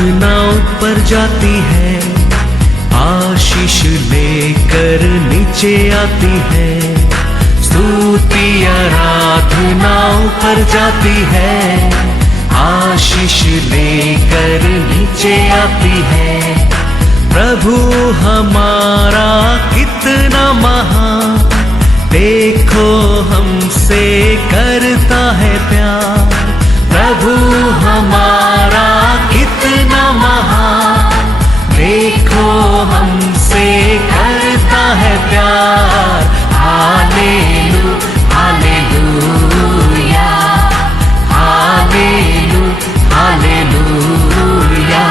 आराधना ऊपर जाती है, आशीष लेकर नीचे आती है। स्तुति आराधना ऊपर जाती है, आशीष लेकर नीचे आती है। प्रभु हमारा कितना महान, देखो हमसे करता है प्यार। प्रभु हमारा कितना महान, देखो हमसे करता है प्यार। हालेलू हालेलूया, हालेलू हालेलूया।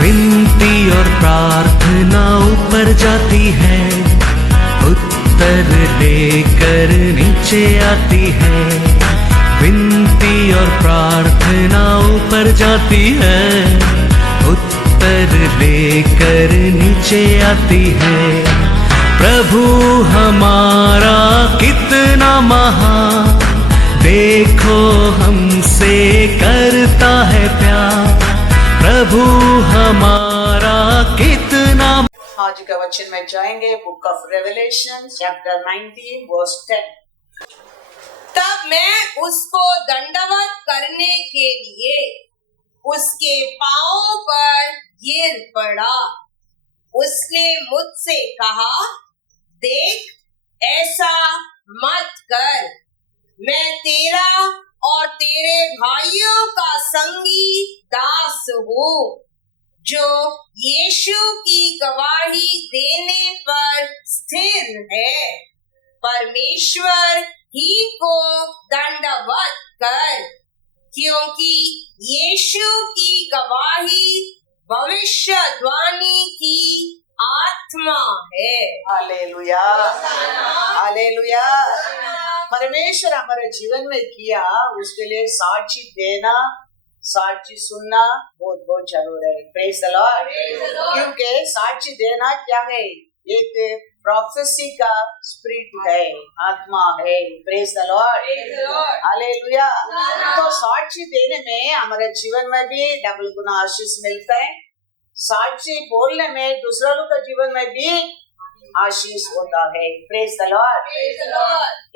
विनती और प्रार्थना ऊपर जाती है, उत्तर लेकर नीचे आती है। विनती और प्रार्थना ऊपर जाती है, उत्तर लेकर नीचे आती है। प्रभु हमारा कितना महान, देखो हमसे करता है प्यार। प्रभु हमारा कितना। आज का वचन में जाएंगे book of Revelation chapter 19 verse 10। तब मैं उसको दंडवत करने के लिए उसके पांवों पर गिर पड़ा। उसने मुझसे कहा, देख ऐसा मत कर, मैं तेरा और तेरे भाइयों का संगी दास हूँ, जो यीशु की गवाही देने पर स्थिर है। परमेश्वर ही को दंडवत कर, क्योंकि यीशु की गवाही भविष्यवाणी की आत्मा है। Hallelujah hallelujah. परमेश्वर हमारे जीवन में किया, उसके लिए साक्षी देना, साक्षी सुनना बहुत बहुत जरूर है। Praise the Lord. क्योंकि साक्षी देना क्या है, एक प्रोफेसी का स्पिरिट है, आत्मा है। Praise the Lord hallelujah. तो साक्षी देने में हमारे जीवन में भी डबल गुना आशीष मिलता है। साक्षी बोलने में दूसरों के जीवन में भी आशीष होता है। Praise the Lord.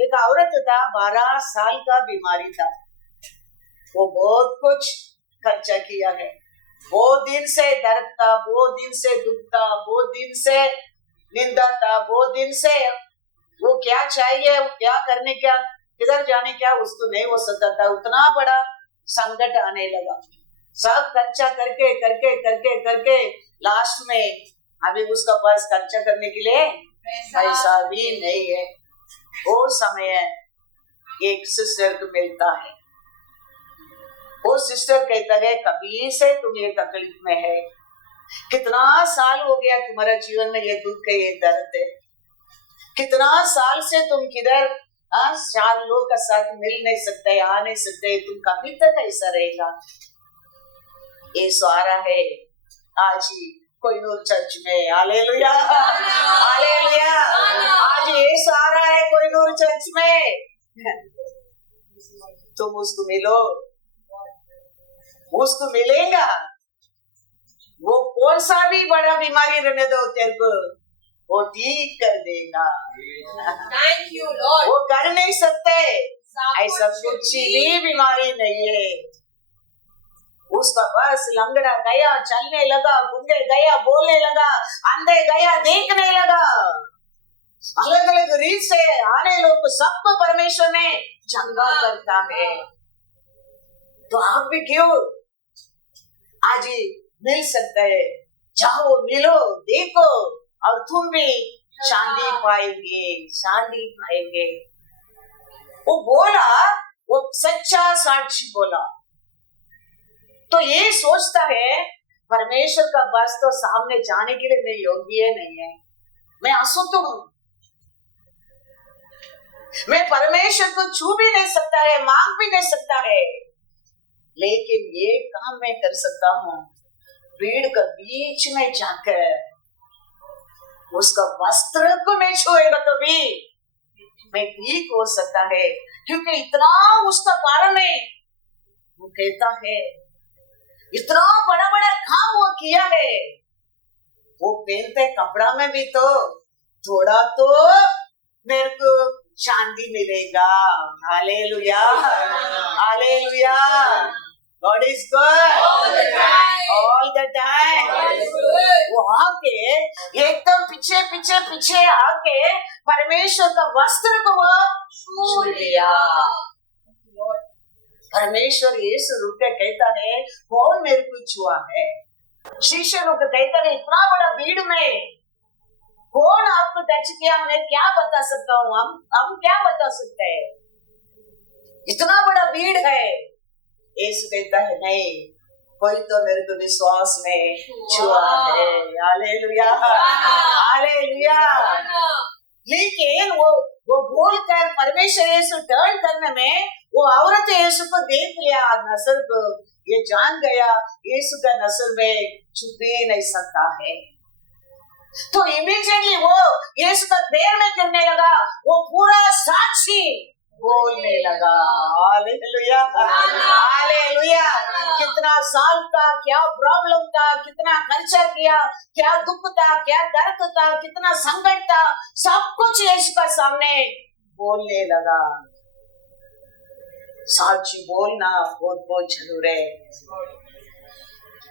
एक औरत था, 12 साल का बीमारी था। वो बहुत कुछ खर्चा किया है, बहुत दिन से दर्द था, बहुत दिन से दुख था, बहुत दिन से निंदा था, बहुत दिन से वो क्या चाहिए, वो क्या करने क्या, किधर जाने क्या उसको नहीं हो सकता था। उतना बड़ा संकट आने लगा। सब खर्चा करके करके करके करके लास्ट में अभी उसका पास खर्चा करने के लिए पैसा भी नहीं है। वो समय एक सिस्टर को मिलता है। वो सिस्टर कहता है, कभी से तुम ये तकलीफ में है, कितना साल हो गया तुम्हारा जीवन में ये दुख है, ये दर्द है, कितना साल से तुम किधर 4 लोग का साथ मिल नहीं सकते, आ नहीं सकते, तुम कभी तक ऐसा रहेगा। ये सारा है आज ही कोहिनूर चर्च में। Hallelujah hallelujah. आज ये सारा है कोहिनूर चर्च में। तुम उसको मिलो, उसको मिलेगा। वो कौन सा भी बड़ा बीमारी रहने दो तेरे को, वो ठीक कर देगा। Thank you Lord. वो कर नहीं सकते, ऐसा कुछ भी बीमारी नहीं है। उसका बस लंगड़ा गया, चलने लगा, गूंगे गया, बोलने लगा, अंधे गया, देखने लगा। अलग अलग रीत से आने लोग सबको परमेश्वर ने चंगा करता है। तो आप भी क्यों आज मिल सकते है, जाओ मिलो, देखो, और तुम भी शांति पाएंगे, शांति पाएंगे। वो बोला, वो सच्चा साक्षी बोला। तो ये सोचता है परमेश्वर का बस तो सामने जाने के लिए मैं योग्य नहीं है, मैं अशुद्ध हूँ, मैं परमेश्वर को छू भी नहीं सकता है, मांग भी नहीं सकता है। लेकिन ये काम मैं कर सकता हूँ, भीड़ के बीच में जाकर उसका वस्त्र को नहीं छुएगा तो भी मैं ठीक हो सकता है, क्योंकि इतना उसका कारण है। वो कहता है इतना बड़ा बड़ा काम वो किया है। वो पहनते कपड़ा में भी तो थोड़ा तो मेरे को चांदी मिलेगा। Hallelujah, hallelujah. God is good all the time। वो आके एकदम पीछे पीछे पीछे आके परमेश्वर का वस्त्र को वो छू लिया। परमेश्वर यीशु रूप के कहता है कौन मेरे को छुआ है। शिष्य रूप कहता है इतना बड़ा भीड़ में कौन आपको टच किया, मैं क्या बता सकता हूँ। हम क्या बता सकते हैं, इतना बड़ा भीड़ है। यीशु कहता है नहीं, कोई तो मेरे को विश्वास में छुआ है। Hallelujah, hallelujah. लेकिन वो बोलकर परमेश्वर यीशु टर्न करने में वो औरत यीशु को देख लिया, नस्ल को ये जान गया यीशु का नस्ल में छुप ही नहीं सकता है। तो इमीडिएटली वो यीशु का पैर में गिरने लगा, वो पूरा साक्षी बोलने लगा। Hallelujah, hallelujah. कितना साल था, क्या प्रॉब्लम था, कितना खर्चा किया, क्या दुख था, क्या दर्द था, कितना संकट था, सब कुछ यीशु का सामने बोलने लगा। साक्षी बोलना बहुत बहुत जरूर है।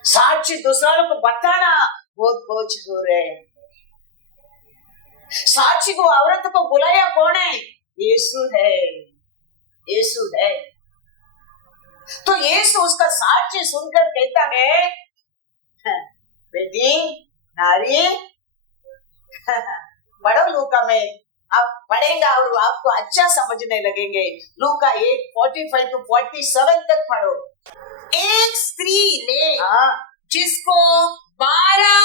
साक्षी दूसरों को बताना बहुत बहुत जरूर है। साक्षी को औरत को बुलाया कौन है? यीशु है, यीशु है। तो यीशु उसका साक्षी सुनकर कहता है बेटी नारी पढ़ो लूका में, आप पढ़ेगा और आपको अच्छा समझने लगेंगे। लूका 1:45 to 47 तक पढ़ो। एक स्त्री ने जिसको 12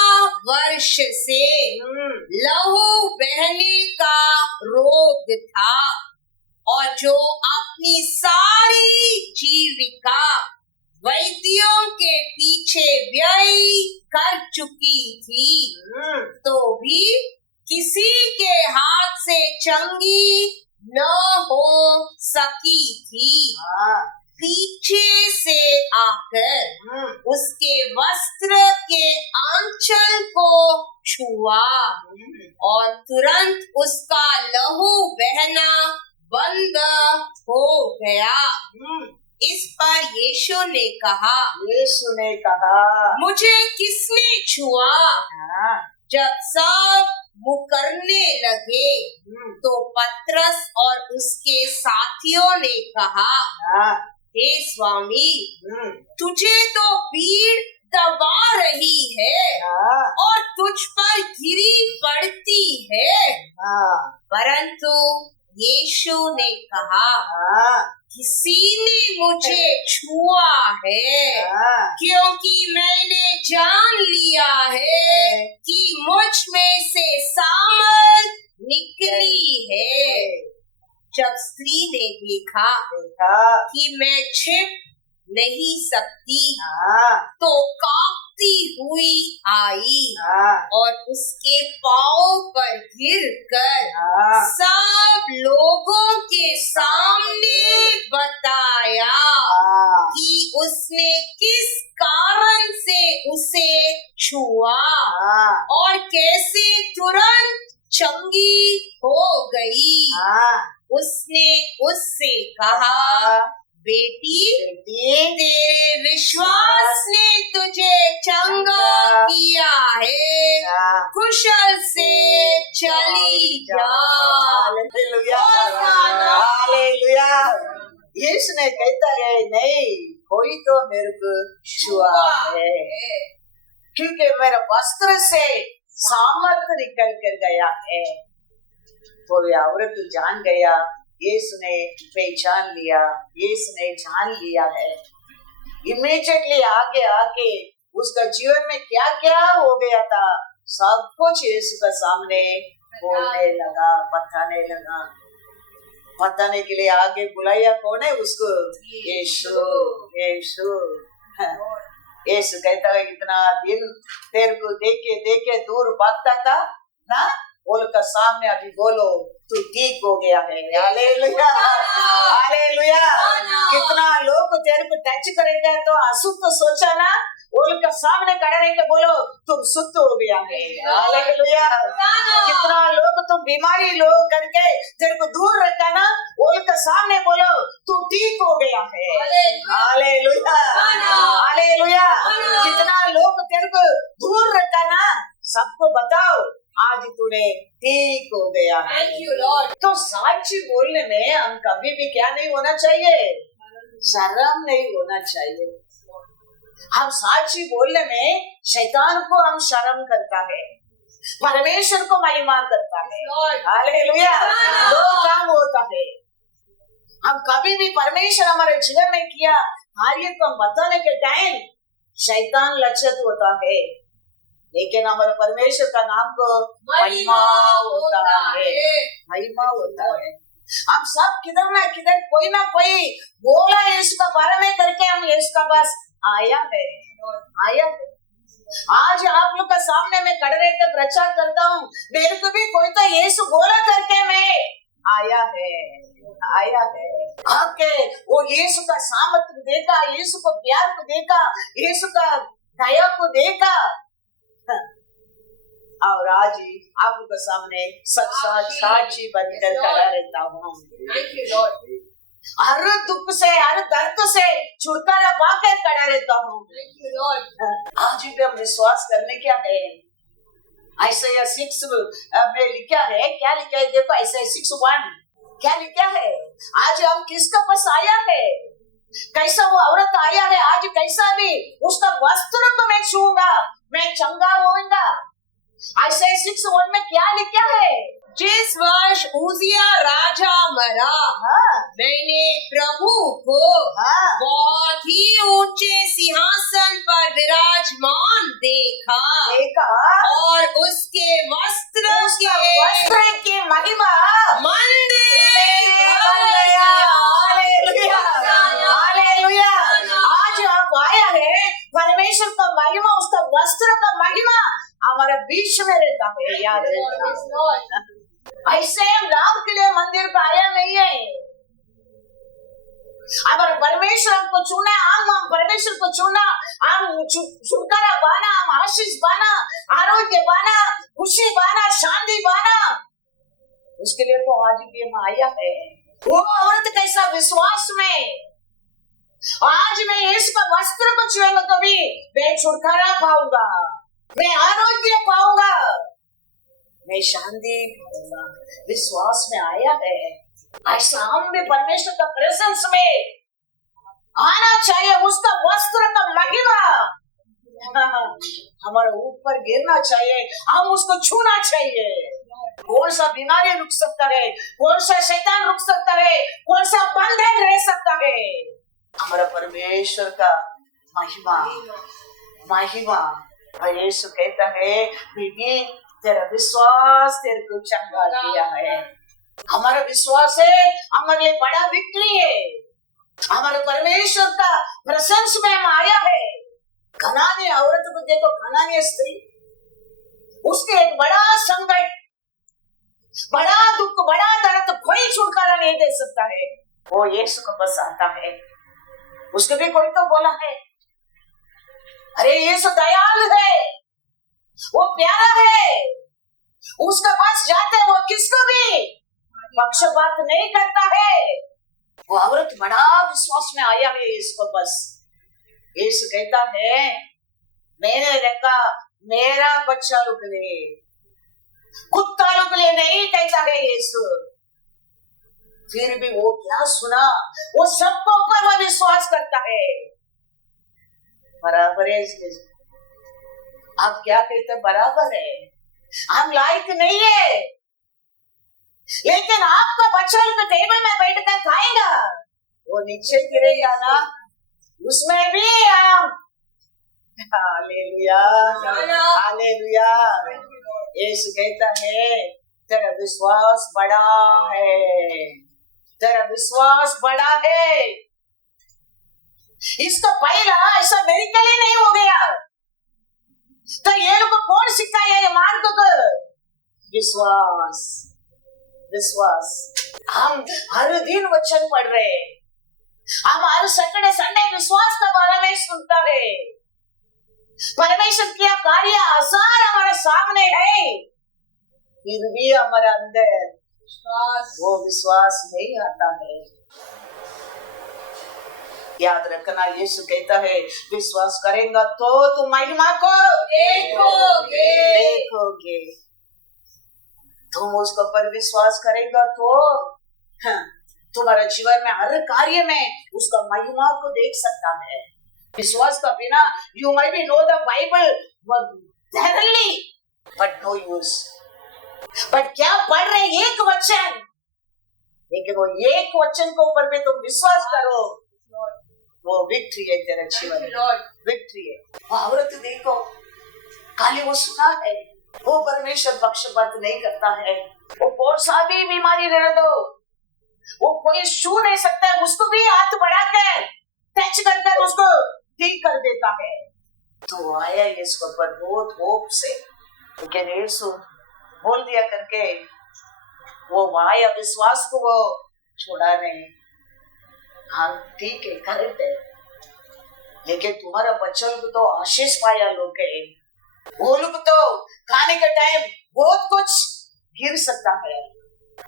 वर्ष से लहू बहने का रोग था और जो अपनी सारी जीविका वैद्यों के पीछे व्यय कर चुकी थी, तो भी किसी के हाथ से चंगी न हो सकी थी, पीछे से आकर उसके वस्त्र के आंचल को छुआ और तुरंत उसका लहू बहना बंद हो गया। इस पर यीशु ने कहा मुझे किसने छुआ? जब सब मुकरने लगे तो पतरस और उसके साथियों ने कहा हे स्वामी, तुझे तो भीड़ दबा रही है और तुझ पर गिरी पड़ती है। परंतु यीशु ने कहा किसी ने मुझे छुआ है, क्योंकि मैंने जान लिया है कि मुझ में से सामर्थ निकली है। जब स्त्री ने देखा कि मैं छिप नहीं सकती, तो कांपती हुई आई और उसके पांव पर गिरकर सब लोगों के सामने बताया कि उसने किस कारण से उसे छुआ और कैसे तुरंत चंगी हो गई। उसने उससे कहा बेटी, तेरे विश्वास ने तुझे चंगा किया है, कुशल से चली जा। Hallelujah, hallelujah. यीशु ने कहता है नहीं, कोई तो मेरे को छुआ है, क्योंकि मेरे वस्त्र से सामर्थ निकल कर गया है। तो औरत जान गया, यीशु ने पहचान लिया, यीशु ने जान लिया है। इमीडिएटली आगे आके उसका जीवन में क्या क्या हो गया था सब कुछ यीशु के सामने बोलने लगा, बताने लगा। बताने के लिए आगे बुलाया कौन है उसको? यीशु, यीशु। यीशु कहता है इतना दिन तेरे को देखे देखे दूर भागता था, ना, वो लोग का सामने अभी बोलो तू ठीक हो गया है। Hallelujah, hallelujah. कितना लोग तेरे को टच करेगा तो असुद्ध तो सोचा ना, वो लोग का सामने खड़ा रह के बोलो तुम शुद्ध हो गया है। हालेलुया। कितना लोग तुम बीमारी लोग करके तेरे को दूर रहता ना, वो लोग का सामने बोलो तू ठीक हो गया है। Hallelujah, hallelujah. कितना लोग तेरे को दूर रहता ना, सबको बताओ आज तूने ठीक हो गया है। तो साक्षी बोलने में हम कभी भी क्या नहीं होना चाहिए, शर्म नहीं होना चाहिए। हम साक्षी बोलने में शैतान को हम शर्म करता है, परमेश्वर को महिमा करता है। हालेलुया। दो काम होता है, हम कभी भी परमेश्वर हमारे जीवन में किया कार्य को बताने के टाइम शैतान लज्जित होता है, लेकिन हमारे परमेश्वर का नाम को महिमा होता है, महिमा होता है। हम सब किधर ना किधर कोई ना कोई बोला है इसका बारे में करके हम इसका बस आया है, आया है। आज आप लोग का सामने मैं खड़े रहकर प्रचार करता हूँ, मेरे को भी कोई तो यीशु बोला करके मैं आया है, आया है। आपके वो यीशु का सामर्थ्य देखा, यीशु को प्यार को देखा, यीशु का दया को देखा, और आज ही आप लोग के सामने साक्षी बनकर खड़ा रहता हूँ। हर दुख से हर दर्द से छुटकारा पाकर खड़ा रहता हूँ। आज भी हम विश्वास करने क्या है, Isaiah 6 में लिखा है, क्या लिखा है देखो, Isaiah 6:1 क्या लिखा है। आज हम किसका पास आया है, कैसा वो औरत आया है, आज कैसा भी उसका वस्त्र को मैं छूंगा, मैं चंगा होऊंगा। Isaiah 6:1 में क्या लिखा है, जिस वर्ष उजिया राजा मरा, मैंने प्रभु को बहुत ही ऊंचे सिंहासन पर विराजमान देखा, और उसके वस्त्र की महिमा मंदिर में भर गया। Hallelujah, hallelujah. आज हम आया है, परमेश्वर का महिमा, उसका वस्त्र का महिमा हमारे बीच में रहता है। याद रखना, ऐसे हम राम के लिए मंदिर का आया नहीं है। अगर परमेश्वर हमको चुना, हम परमेश्वर को चुना, हम छुटकारा पाना, हम आशीष पाना, आरोग्य पाना, खुशी पाना, शांति पाना, उसके लिए तो आज भी हम आया है। वो औरत कैसा विश्वास में, आज मैं इसका वस्त्र को छुएंगा कभी मैं छुटकारा पाऊंगा, मैं आरोग्य पाऊंगा, मैं शांति पाऊंगा, विश्वास में आया है। ऐसा हम भी परमेश्वर का प्रेजेंस में आना चाहिए, उसका वस्त्र का महिमा हमारे ऊपर गिरना चाहिए, हम उसको छूना चाहिए। कौन सा बीमारी रुक सकता है, कौन सा शैतान रुक सकता है, कौन सा बंधन रह सकता है, हमारा परमेश्वर का महिमा, महिमा। और यीशु कहता है बेटी तेरा विश्वास तेरे को चंगा किया है। हमारा विश्वास है हमारे लिए बड़ा विक्ट्री है, हमारे परमेश्वर का प्रशंस में हम आया है। कनानी औरत को देखो, कनानी स्त्री, उसके एक बड़ा संकट, बड़ा दुख, बड़ा दर्द, कोई छुटकारा नहीं दे सकता है, वो यीशु को बस आता है। उसके भी कोई तो बोला है, अरे यीशु दयालु है, वो प्यारा है, उसके पास जाते वो किसको भी पक्षपात नहीं करता है। वो औरत बड़ा विश्वास में आया है इसको बस। यीशु कहता है मैंने रखा मेरा बच्चा लोग ले, कुत्ता लोग ले नहीं कहता है यीशु। फिर भी वो क्या सुना, वो सबको ऊपर वो विश्वास करता है। बराबर है इसके, आप क्या कहते बराबर है, हम लायक नहीं है, लेकिन आपका बच्चा लोग टेबल में बैठ कर खाएगा, वो नीचे गिरेगा ना, उसमें भी हम हालेलुया, हालेलुया। यीशु कहता है तेरा विश्वास बड़ा है, तेरा विश्वास बड़ा है। इसका पहला ऐसा मेडिकल ही नहीं हो गया, तो ये लोग को कौन सिखाया ये मार्ग को? विश्वास, विश्वास। हम हर दिन वचन पढ़ रहे हैं, हम हर सैटरडे संडे विश्वास का बारे में सुनता है। परमेश्वर किया कार्य आसान हमारे सामने है, फिर भी हमारे अंदर वो विश्वास नहीं आता है। याद रखना, यीशु कहता है विश्वास करेगा तो तुम महिमा को देखोगे। देखोगे। तुम उसके ऊपर विश्वास करेगा तो तुम्हारा जीवन में हर कार्य में उसका महिमा को देख सकता है। विश्वास का बिना you might be know the Bible thoroughly but no use। But क्या पढ़ रहे एक वचन, लेकिन वो एक वचन के ऊपर भी तुम विश्वास करो, वो विक्ट्री है तेरे जीवन में, विक्ट्री है। वो औरत देखो, खाली वो सुना है, वो परमेश्वर पक्षपात नहीं करता है। वो कौन सा भी बीमारी रहने दो, वो कोई छू नहीं सकता है, उसको भी हाथ बढ़ाकर टच करके उसको ठीक कर देता है। तो आया यीशु पर बहुत होप से, लेकिन यीशु बोल दिया करके वो माया विश्वास को वो छोड़ा नहीं। हाँ ठीक है, करेक्ट है, लेकिन तुम्हारा बच्चों को तो आशीष पाया लोग है, वो लोग तो खाने का टाइम बहुत कुछ गिर सकता है,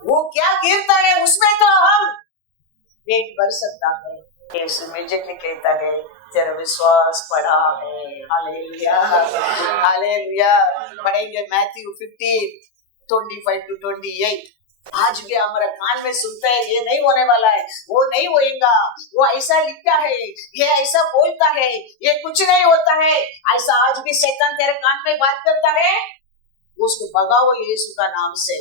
वो क्या गिरता है उसमें तो हम पेट भर सकता है। यीशु इमीडिएटली कहता है तेरा विश्वास बड़ा है। Hallelujah, hallelujah. पढ़ेंगे मैथ्यू 15:25-28। आज भी हमारा कान में सुनता है ये नहीं होने वाला है, वो नहीं होएगा, वो ऐसा लिखता है, ये ऐसा बोलता है, ये कुछ नहीं होता है, ऐसा आज भी शैतान तेरे कान में बात करता है। उसको भगाओ यीशु का नाम से।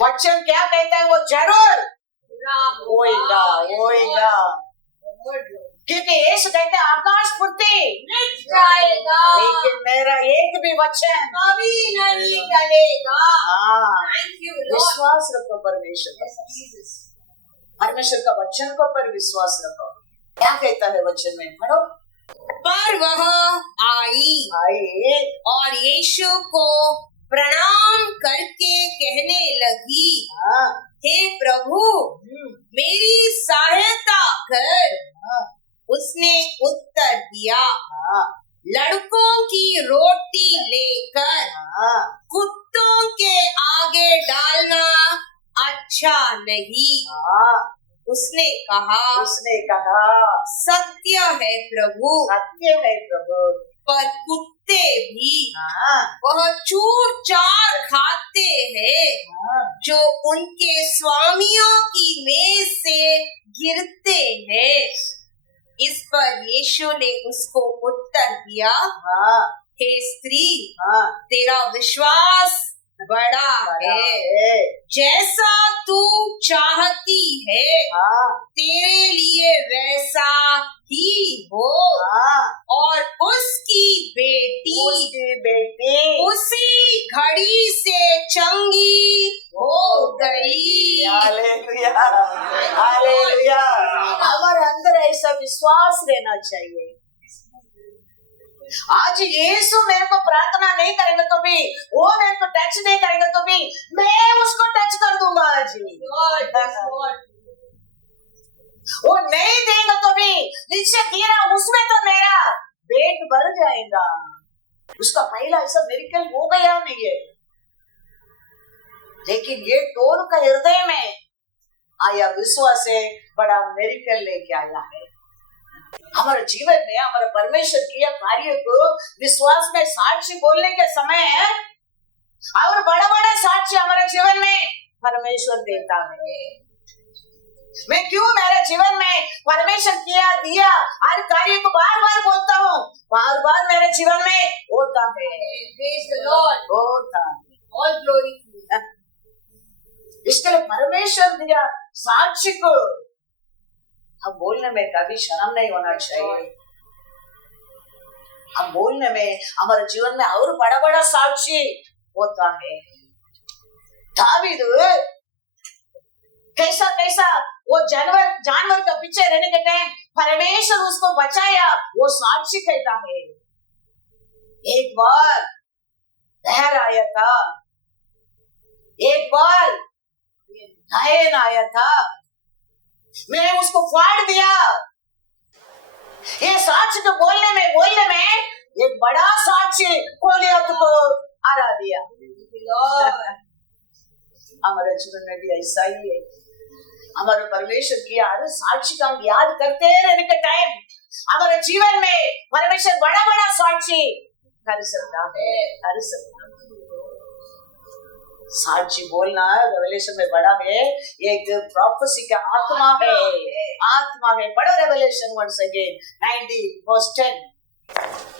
वचन क्या कहता है, वो जरूर होएगा, होएगा, क्योंकि यीशु कहते हैं आकाश फूटे मिट जाएगा, लेकिन मेरा एक भी वचन कभी नहीं टलेगा। हाँ, Thank you, Lord. विश्वास रखो परमेश्वर का, परमेश्वर का वचन को पर विश्वास रखो। क्या कहता है वचन में, पढ़ो। पर वह आई और यीशु को प्रणाम करके कहने लगी, हाँ, हे प्रभु मेरी सहायता कर। उसने उत्तर दिया, हाँ, लड़कों की रोटी लेकर हाँ, कुत्तों के आगे डालना अच्छा नहीं। हाँ। उसने कहा, सत्य है प्रभु, सत्य है प्रभु, पर कुत्ते भी हाँ, वह चूर चार खाते हैं हाँ, जो उनके स्वामियों की मेज से गिरते हैं। इस पर यीशु ने उसको उत्तर दिया, हाँ, हे स्त्री, हाँ, तेरा विश्वास बड़ा है, जैसा तू चाहती है हाँ, तेरे लिए वैसा ही हो। हाँ। और उसकी बेटी उसी घड़ी से चंगी हो गई। Hallelujah, hallelujah. हमारे अंदर ऐसा विश्वास रहना चाहिए। आज यीशु मेरे को प्रार्थना नहीं करेगा तो भी, वो मेरे को टच नहीं करेगा तो भी, मैं उसको टच कर दूंगा। आज वो नहीं देगा तो भी नीचे गिरा, उसमें तो मेरा पेट भर जाएगा। उसका पहला ऐसा मेरिकल हो गया नहीं है, लेकिन ये दोनों का हृदय में आया विश्वास है, बड़ा मेरिकल लेके आया है। हमारे जीवन में हमारे परमेश्वर किया कार्य को विश्वास में साक्षी बोलने के समय है, और बड़ा बड़ा साक्षी हमारे जीवन में परमेश्वर देता है। मैं क्यों मेरे जीवन में परमेश्वर किया दिया हर कार्य को बार बार बोलता हूँ, बार बार मेरे जीवन में होता है, होता है। इसके लिए परमेश्वर दिया साक्षी को हम बोलने में कभी शर्म नहीं होना चाहिए। हम बोलने में हमारे जीवन में और बड़ा बड़ा साक्षी होता है। दावीद कैसा कैसा वो जानवर का पीछे रहने के टाइम परमेश्वर उसको बचाया, वो साक्षी कहता है। एक बार लहर आया था, एक बार लायन आया था, मैंने उसको फाड़ दिया। ये साक्ष्य को बोलने में एक बड़ा साक्ष्य गोलियत को हरा दिया। हमारे जीवन में भी ऐसा ही है। हमारे परमेश्वर की हर साक्षी का हम याद करते रहने का टाइम हमारे जीवन में परमेश्वर बड़ा बड़ा साक्षी कर सकता है। साक्षी बोलना रेवलेशन में बड़ा है, एक प्रोफेसी का आत्मा है। पढ़ो रेवलेशन वर्ड्स अगेन 90:10।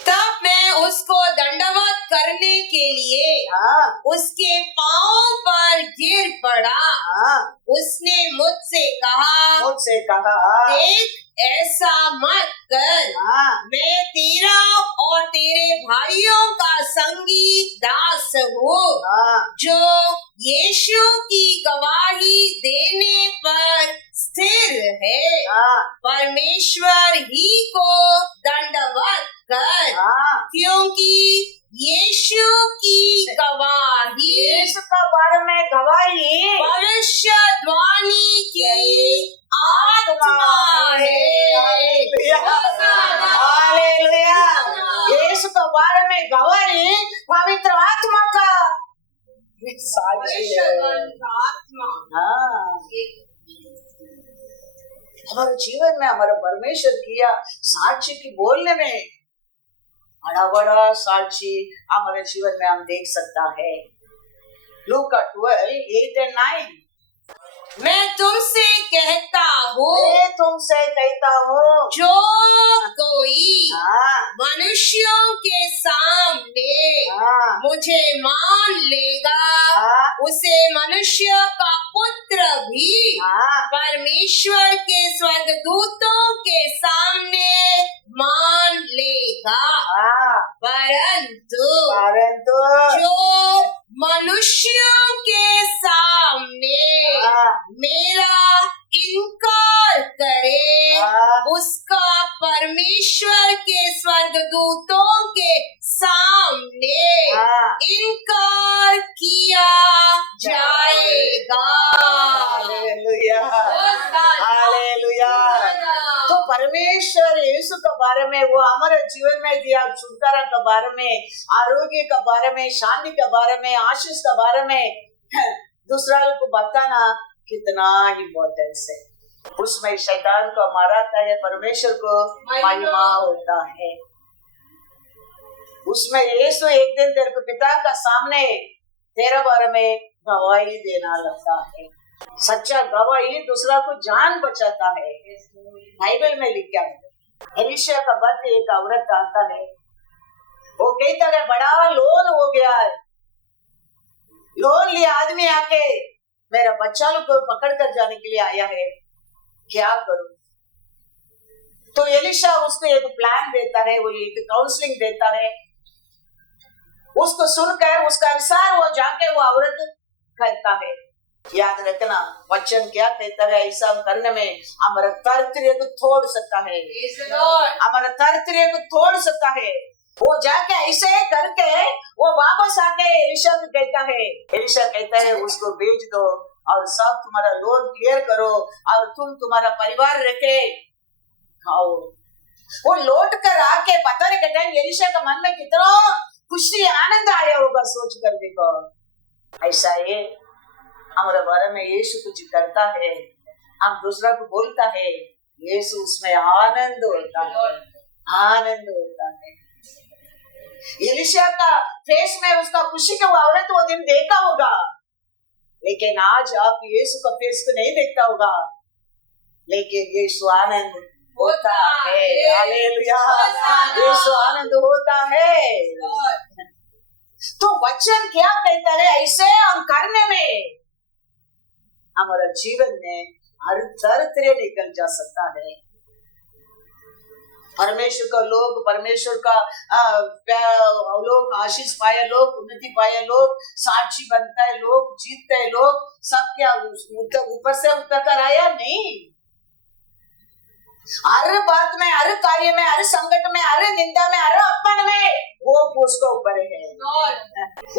तब मैं उसको दंडवत करने के लिए उसके पांव पर गिर पड़ा। उसने मुझसे कहा देख, ऐसा मत कर। मैं तेरा और तेरे भाइयों का संगी दास हूँ, जो यीशु की गवाही देने पर स्थिर है। परमेश्वर ही को दंडवत कर, क्योंकि यीशु की गवाही, यीशु का बारे में गवाही भविष्यवाणी की आत्मा है। हालेलुया। यीशु के बारे में गवाही पवित्र आत्मा का साक्षी है। हमारे जीवन में हमारे परमेश्वर किया साक्षी की बोलने में बड़ा साक्षी हमारे जीवन में हम देख सकता है। लूका 12:8-9। मैं तुमसे कहता हूँ, जो कोई मनुष्यों के सामने मुझे मान लेगा, उसे मनुष्य का पुत्र भी परमेश्वर के स्वर्गदूतों के सामने मान लेगा। परंतु जो मनुष्यों के सामने मेरा इनकार करे, उसका परमेश्वर के स्वर्गदूतों के सामने इनकार किया जाएगा। Hallelujah, hallelujah. तो परमेश्वर यीशु के बारे में, वो हमारे जीवन में दिया छुटकारा के बारे में, आरोग्य के बारे में, शांति के बारे में, आशीष के बारे में दूसरा को बताना कितना इम्पोर्टेंस है। उसमें शैतान को मारता है, परमेश्वर को महिमा होता है। उसमें यीशु एक दिन तेरे को पिता का सामने तेरे बारे में गवाही देना लगता है। सच्चा गवाही दूसरा को जान बचाता है। बाइबल में लिखा है, एलिशा का बर्थ एक औरत आता है, वो कहता है बड़ा लोन हो गया है, लोन लिया आदमी आके मेरा बच्चा लोग को पकड़ कर जाने के लिए आया है, क्या करूं? तो एलिशा उसको एक प्लान देता है, वो एक काउंसलिंग देता है। उसको सुनकर उसका अनुसार वो जाके वो औरत करता है। याद रखना वचन क्या कहता है, ऐसा करने में हमारा तर्त्र्य को तोड़ सकता है, हमारा तर्त्र्य को तोड़ सकता है। वो जाके ऐसे करके वो वापस आके एलिशा को कहता है, एलिशा कहता है उसको बेच दो और सब तुम्हारा लोन क्लियर करो और तुम तुम्हारा परिवार रखे खाओ। वो लौट कर आके पता नहीं कहता है एलिशा का मन में कितना खुशी आनंद आया होगा, सोच कर देखो। ऐसा है हमारे बारे में यीशु कुछ करता है, हम दूसरा को बोलता है, यीशु उसमें आनंद होता है, आनंद होता है। एलिशा का फेस में उसका खुशी का औरत वो दिन देखा होगा, लेकिन आज आप यीशु का फेस को नहीं देखता होगा, लेकिन यीशु आनंद होता है। हालेलुया, यीशु आनंद होता है। तो वचन क्या कहता है, ऐसे हम करने में हमारा जीवन में हर तरह निकल जा सकता है। परमेश्वर का लोग, परमेश्वर का लोग आशीष पाए, लोग उन्नति पाए, लोग साक्षी बनता है, लोग जीतते हैं, लोग सब क्या ऊपर से उतर कर आया नहीं। हर बात में, हर कार्य में, हर संकट में, हर निंदा में, हर अपमान में वो उसका ऊपर है,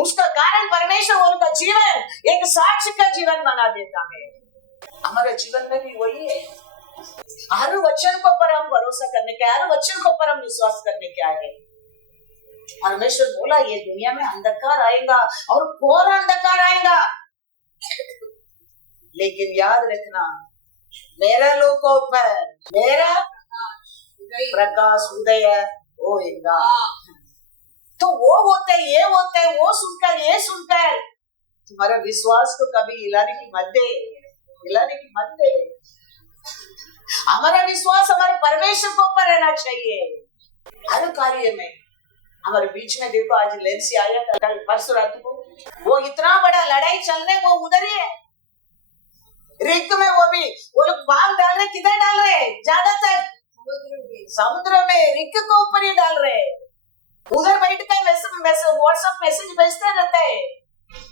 उसका कारण परमेश्वर उनका जीवन एक साक्ष्य का जीवन बना देता है। हमारे जीवन में भी वही है। हर वचन को पर हम भरोसा करने के, हर वचन को पर हम विश्वास करने के आए। परमेश्वर बोला ये दुनिया में अंधकार आएगा और घोर अंधकार आएगा, लेकिन याद रखना मेरा लोगों पर मेरा प्रकाश उदय होएगा। तो वो होते ये होते, वो सुनकर ये सुनकर तुम्हारा विश्वास को कभी हिलाने की मत दे, हिलाने की मत दे। हमारा विश्वास हमारे परमेश्वर के ऊपर रहना चाहिए हर कार्य में। हमारे बीच में देखो आज लेंसी आया था, कल परसों रात को वो इतना बड़ा लड़ाई चल रहे, वो उधर ही है रिक में, वो लोग बाल डाल रहे, किधर डाल रहे? ज्यादातर समुद्र में रिक के ऊपर ही डाल रहे। उधर बैठ कर व्हाट्सएप मैसेज भेजते रहते हैं,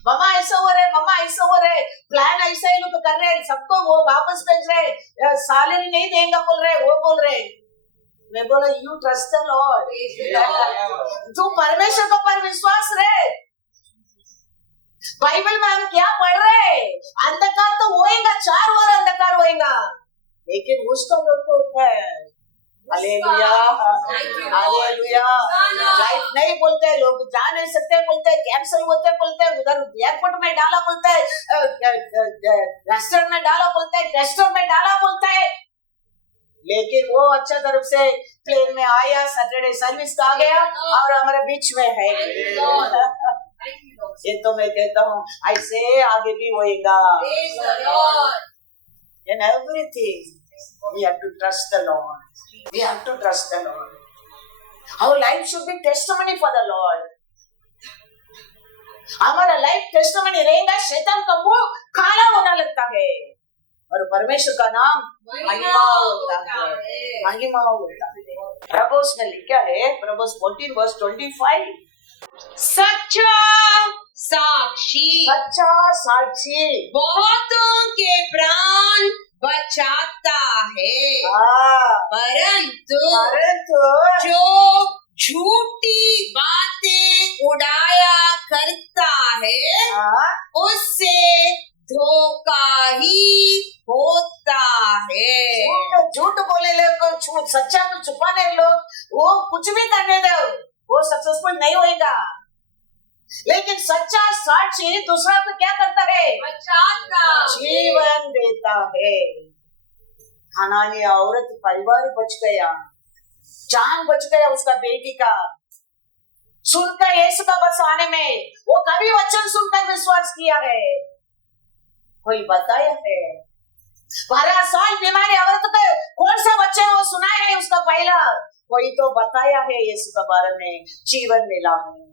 मम्मा ऐसा हो रहा है, मम्मा ऐसा हो रहा है, प्लान ऐसा ही लोग कर रहे हैं, सबको वो वापस भेज रहे, सैलरी नहीं देंगे बोल रहे, वो बोल रहे। मैं बोला यू ट्रस्ट द लॉर्ड, तू परमेश्वर के ऊपर विश्वास रहे। बाइबल में हम क्या पढ़ रहे हैं? अंधकार तो होएगा, 4 बार अंधकार होएगा, लेकिन उसको लोगों ऊपर हालेलुया हालेलुया लाइफ नहीं बोलते, लोग जा नहीं सकते बोलते, कैंसल होते बोलते, उधर एयरपोर्ट में डाला बोलते है, रेस्टोरेंट में डाला बोलते है, टेस्टर में डाला बोलता है, लेकिन वो अच्छा तरफ से प्लेन में आया, सैटरडे सर्विस आ गया और हमारे बीच में है। ये तो मैं कहता हूँ ऐसे आगे भी होएगा। In everything we have to trust the Lord. We have to trust the Lord. Our life should be testimony for the Lord. हमारा लाइफ टेस्टिमनी रहेगा, शैतान का मुंह काला होने लगता है और परमेश्वर का नाम महिमा होता है, महिमा होता है। प्रभुस में लिखा है, प्रभुस 14:25, सच्चा साक्षी, सच्चा साक्षी बहुतों के प्राण बचाता है, परंतु जो झूठी बातें उड़ाया करता है उससे धोखा ही होता है। झूठ बोले लोग, सच्चा को छुपाने लोग, वो कुछ भी करने दो, वो सक्सेसफुल नहीं होएगा। लेकिन सच्चा साक्षी दूसरा को क्या करता है? जीवन देता है। हनानी औरत परिवार बच गया, जान बच गया उसका बेटी का, सुनकर यीशु का बस आने में वो कभी वचन सुनकर विश्वास किया है? कोई बताया है? 12 साल बीमारी औरत को कौन सा वचन वो सुना है? उसका पहला कोई तो बताया है यीशु के बारे में, जीवन मिला है।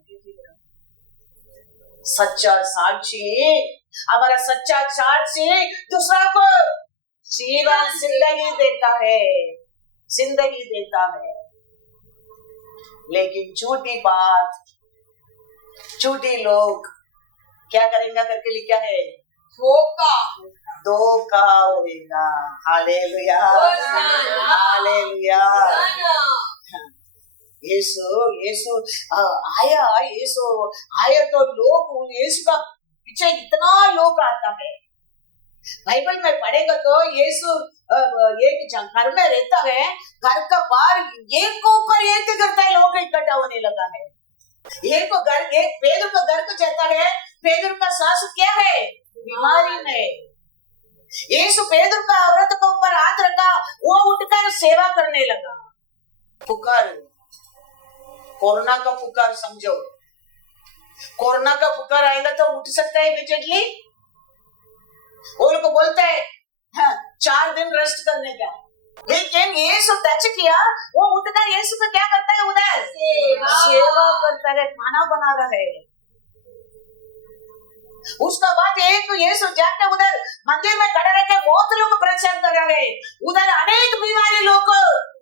सच्चा साक्षी, हमारा सच्चा साक्षी दूसरा को जीवन जिंदगी देता है, जिंदगी देता है। लेकिन झूठी बात, झूठी लोग क्या करेंगे करके लिखा है? धोखा होगा। Hallelujah hallelujah. यीशु आया तो लोग यीशु का पीछे इतना लोग आता है। बाइबल में पढ़ेगा तो यीशु एक घर में रहता है, घर का बाहर एक को ऊपर एक करता है, लोग इकट्ठा होने लगा है। एक पेदर को घर को जाता है, पेदर का सासू क्या है? बीमारी में। यीशु पेदर का औरत को ऊपर हाथ रखा, वो उठकर सेवा करने लगा। पुकार, कोरोना का पुकार समझो, कोरोना का पुकार आएगा तो उठ सकता है इमीडिएटली? वो लोग बोलते हैं 4 दिन रेस्ट करने का, लेकिन यीशु टच किया, वो उठकर यीशु को क्या करता है? उधर सेवा करता है, खाना बना रहा है। उसका बाद एक यीशु जाकर उधर मंदिर में खड़े रहकर बहुत लोग प्रचार कर रहे हैं, उधर अनेक बीमारी लोग को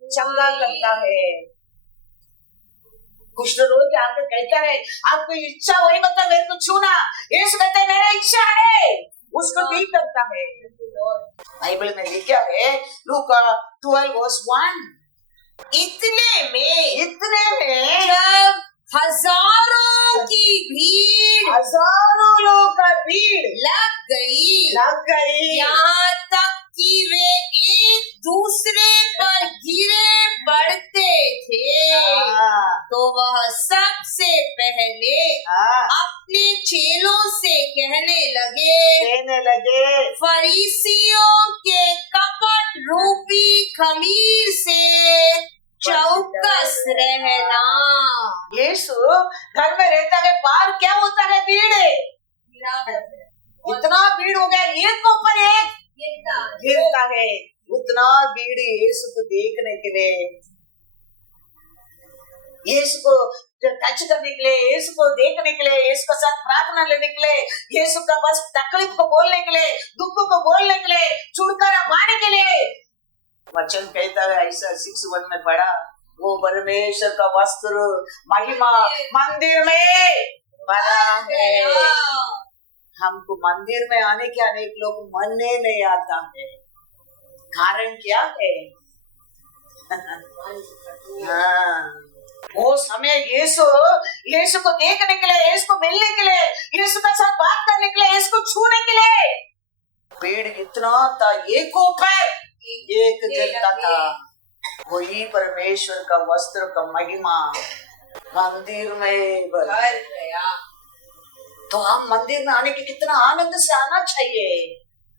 चंगा करता है। कुछ लोग आके कहते हैं आपको इच्छा वही मतलब मेरे को छूना, यीशु कहते हैं मेरा इच्छा है, उसको ठीक करता है। बाइबल में लिखा है लूका 12:1, इतने में जब हजारों की भीड़ हजारों लोग का भीड़ लग गई। यहाँ यहाँ तक कि वे एक दूसरे पर गिरे पड़ते थे। तो वह सबसे पहले अपने चेलों से कहने लगे, फरीसियों के कपट रूपी खमीर से चौकस रहना। यीशु घर में रहता है, बाहर क्या होता है? भीड़ है, इतना भीड़ हो गया, एक के ऊपर एक गिरता है। उतना भीड़ यीशु को देखने के लिए, यीशु को टच करने के लिए, यीशु को देखने के लिए, यीशु के साथ प्रार्थना लेने के लिए, यीशु का बस तकलीफ को बोलने के लिए, दुख को बोलने के लिए, छुटकारा पाने के लिए। वचन कहता है ऐसा 6:1 में पढ़ा, वो परमेश्वर का वस्त्र महिमा मंदिर में भरा है। हमको मंदिर में आने के अनेक लोग मनने नहीं आता है। कारण क्या है? वो समय यीशु को देखने के लिए, यीशु को मिलने के लिए, यीशु के साथ बात करने के लिए, यीशु को छूने के लिए भीड़ इतना था, एक ऊपर एक जलता था। वही परमेश्वर का वस्त्र का महिमा मंदिर में भर गया। तो हम मंदिर में आने के कितना आनंद से आना चाहिए,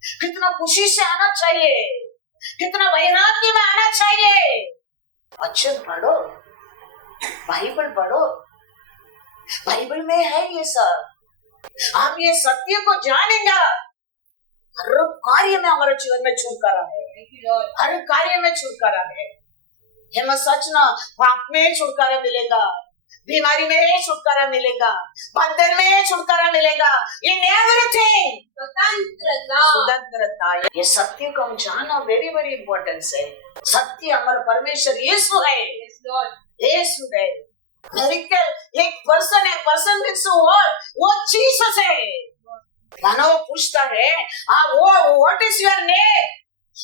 कितना खुशी से आना चाहिए, कितना वैराग्य में आना चाहिए। वचन पढ़ो, बाइबल पढ़ो, बाइबल में है ये सब। आप ये सत्य को जानेंगे, हर कार्य में हमारे जीवन में छुटकारा है, हर कार्य में छुटकारा है। हिम्मत सच ना, पाप में छुटकारा मिलेगा, बीमारी में छुटकारा मिलेगा, बंधन में छुटकारा मिलेगा, इन एवरीथिंग स्वतंत्रता। ये सत्य को हम जानना वेरी वेरी इम्पोर्टेंट है। सत्य हमारा परमेश्वर यीशु है, यीशु है। मेरिकल एक पर्सन है, पर्सन मीन्स वो जीसस है। मानव पूछता है, वो व्हाट इज योर नेम,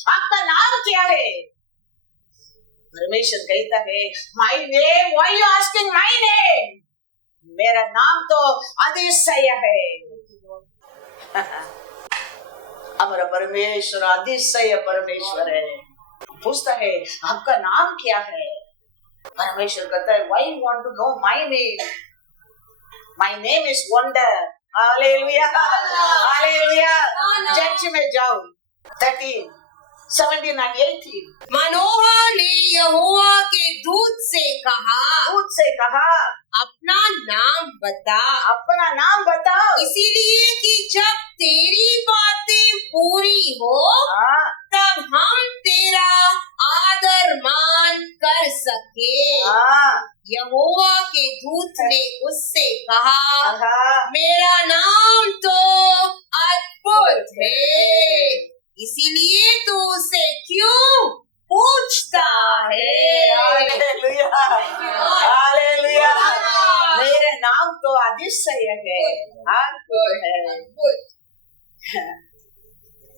आपका नाम क्या है? परमेश्वर कहता है, my name, why you asking my name? मेरा नाम तो अतिशय है। हमारा परमेश्वर अतिशय परमेश्वर है। पूछता है, आपका नाम क्या है? परमेश्वर कहता है, why you want to know my name? My name is wonder. Hallelujah, hallelujah. Church में जाओ, 13, 17 और 18। मनोहा ने यहोवा के दूत से कहा, अपना नाम बता, अपना नाम बताओ, इसीलिए कि जब तेरी बातें पूरी हो तब हम तेरा आदर मान कर सके। यहोवा के दूत ने उससे कहा, मेरा नाम तो अद्भुत है, इसीलिए तू उसे क्यों पूछता है? Hallelujah, hallelujah. मेरे नाम तो अतिशय है, अद्भुत है।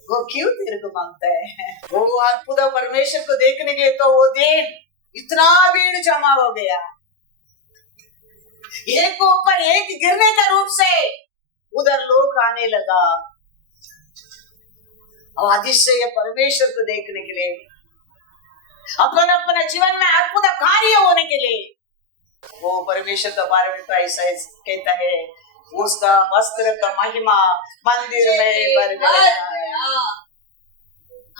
वो क्यों तेरे को मांगता है? वो अद्भुत परमेश्वर को देखने के तो वो दिन इतना भीड़ जमा हो गया, एक के ऊपर एक गिरने के रूप से उधर लोग आने लगा। और अतिशय परमेश्वर को देखने के लिए, अपने अपने जीवन में अद्भुत कार्य होने के लिए। वो परमेश्वर के बारे में तो ऐसा कहता है, उसका वस्त्र का महिमा मंदिर में भर गया।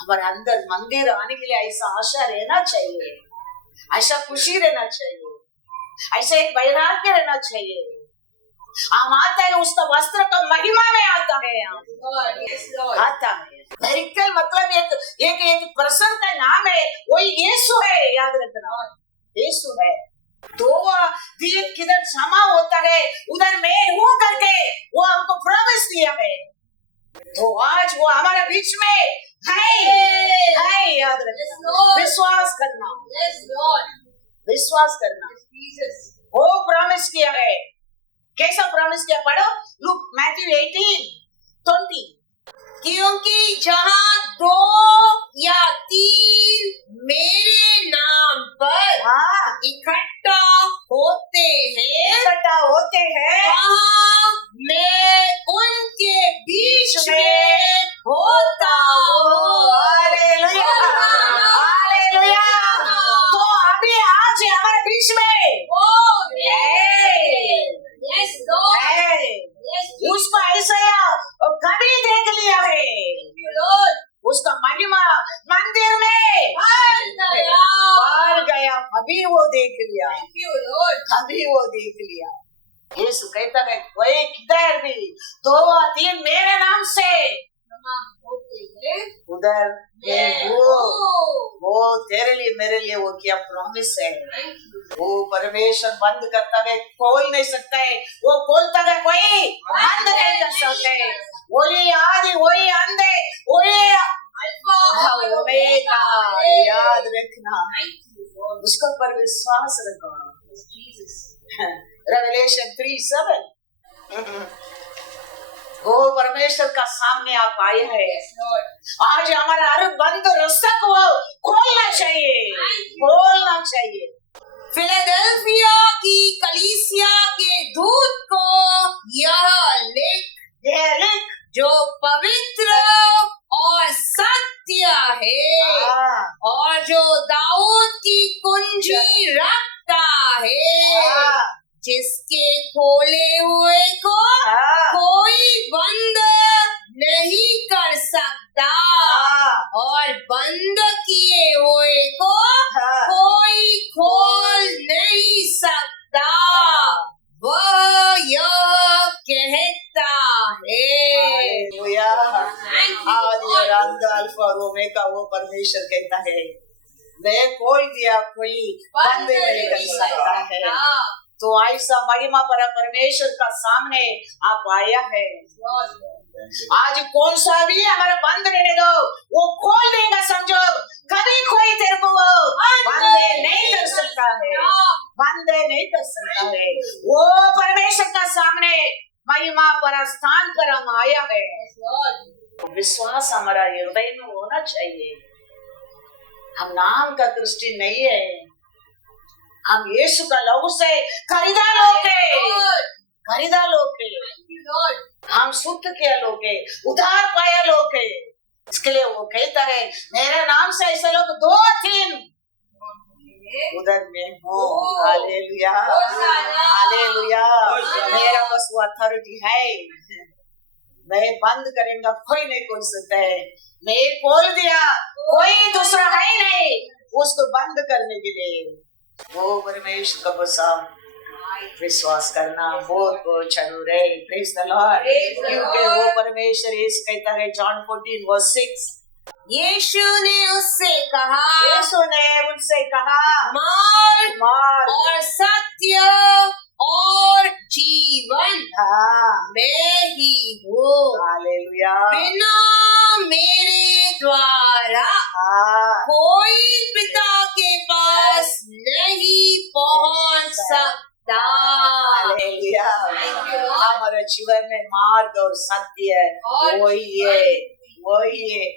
हमारे अंदर मंदिर आने के लिए ऐसा आशा रहना चाहिए, ऐसा खुशी रहना चाहिए, ऐसा एक वैराग्य रहना चाहिए। हम आता है उसका वस्त्र का महिमा में आता है, आता है। मेरिकल मतलब एक पर्सन का नाम है, वही यीशु है, याद रखना, यीशु है। तो दिन किधर जमा होता है उधर मैं हूँ करके वो हमको प्रॉमिस दिया है। तो आज वो हमारे बीच में है, याद रखना, विश्वास करना, विश्वास करना। वो प्रॉमिस किया है। कैसा प्रॉमिस किया? पढ़ो लुक मैथ्यू 18:20। क्योंकि जहाँ 2 या 3 मेरे नाम पर इकट्ठा होते हैं, वहाँ मैं कोई किधर भी 2 और 3 मेरे नाम से उधर मैं वो तेरे लिए मेरे लिए वो क्या प्रॉमिस है। वो परमेश्वर बंद करता है खोल नहीं सकता है, वो खोलता है कोई बंद नहीं कर सकते। वही आदि वही अंधे वही ओमेगा, याद रखना, उसको पर विश्वास रखो। रेवलेशन 3:7 वो परमेश्वर का सामने आप आए हैं। आज हमारा हर बंद रास्ता को खोलना चाहिए, खोलना चाहिए। फिलाडेल्फिया की कलीसिया के दूत को यह लिख जो पवित्र और सत्य है और जो दाऊद की कुंजी रखता है, जिसके खोले हुए को कोई बंद नहीं कर सकता और बंद किए हुए को कोई खोल नहीं सकता। वह यह कहता है, आदि और अंत अल्फा और ओमेगा वो परमेश्वर कहता है, मैं खोल दिया कोई बंद नहीं कर सकता है। तो ऐसा महिमा पर परमेश्वर का सामने आप आया है। आज कौन सा भी हमारा बंद रहने दो, वो खोल देगा समझो। कभी कोई तेरे को बंद नहीं कर सकता है, बंद नहीं कर सकता है। वो परमेश्वर का सामने महिमा पर स्थान पर हम आया है। विश्वास हमारा हृदय में होना चाहिए। हम नाम का दृष्टि नहीं है, हम यीशु का लहू से खरीदा लोग हम शुद्ध किया लोग उधार पाया लोग। इसके लिए वो कहता है मेरे नाम से ऐसे लोग 2-3 उधर में हो। Hallelujah, hallelujah. मेरा बस वो अथॉरिटी है, मैं बंद करेंगे कोई नहीं खोल सकता है। मैं खोल दिया कोई दूसरा है नहीं उसको बंद करने के लिए। वो परमेश्वर का बस विश्वास करना बहुत बहुत जरूर है। Praise the Lord. क्योंकि वो परमेश्वर यीशु कहता है जॉन 14:6 यीशु ने उससे कहा, यीशु ने उनसे कहा मार्ग मार्ग और सत्य और जीवन मैं ही हूँ। हालेलुया। बिना मेरे द्वारा कोई पिता के पास नहीं पहुँच सकता। हालेलुया। हमारे जीवन में मार्ग और सत्य वही है, वही है।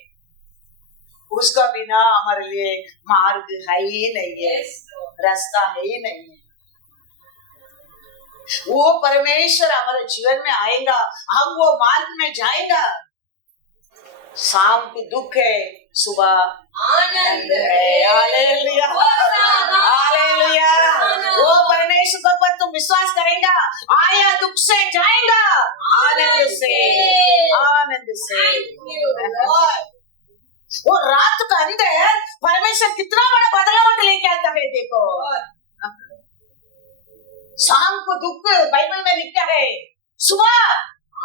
उसका बिना हमारे लिए मार्ग है ही नहीं है, रास्ता है ही नहीं है। वो परमेश्वर हमारे जीवन में आएगा, हम वो मार्ग में जाएगा। शाम को दुख है, सुबह आनंद है। Hallelujah, hallelujah. वो परमेश्वर के ऊपर तुम विश्वास करेगा, आया दुख से जाएगा आनंद से, आनंद से। वो रात का अंदर परमेश्वर कितना बड़ा बदलाव लेके आता है। देखो शाम को दुख बाइबल में लिखा है, सुबह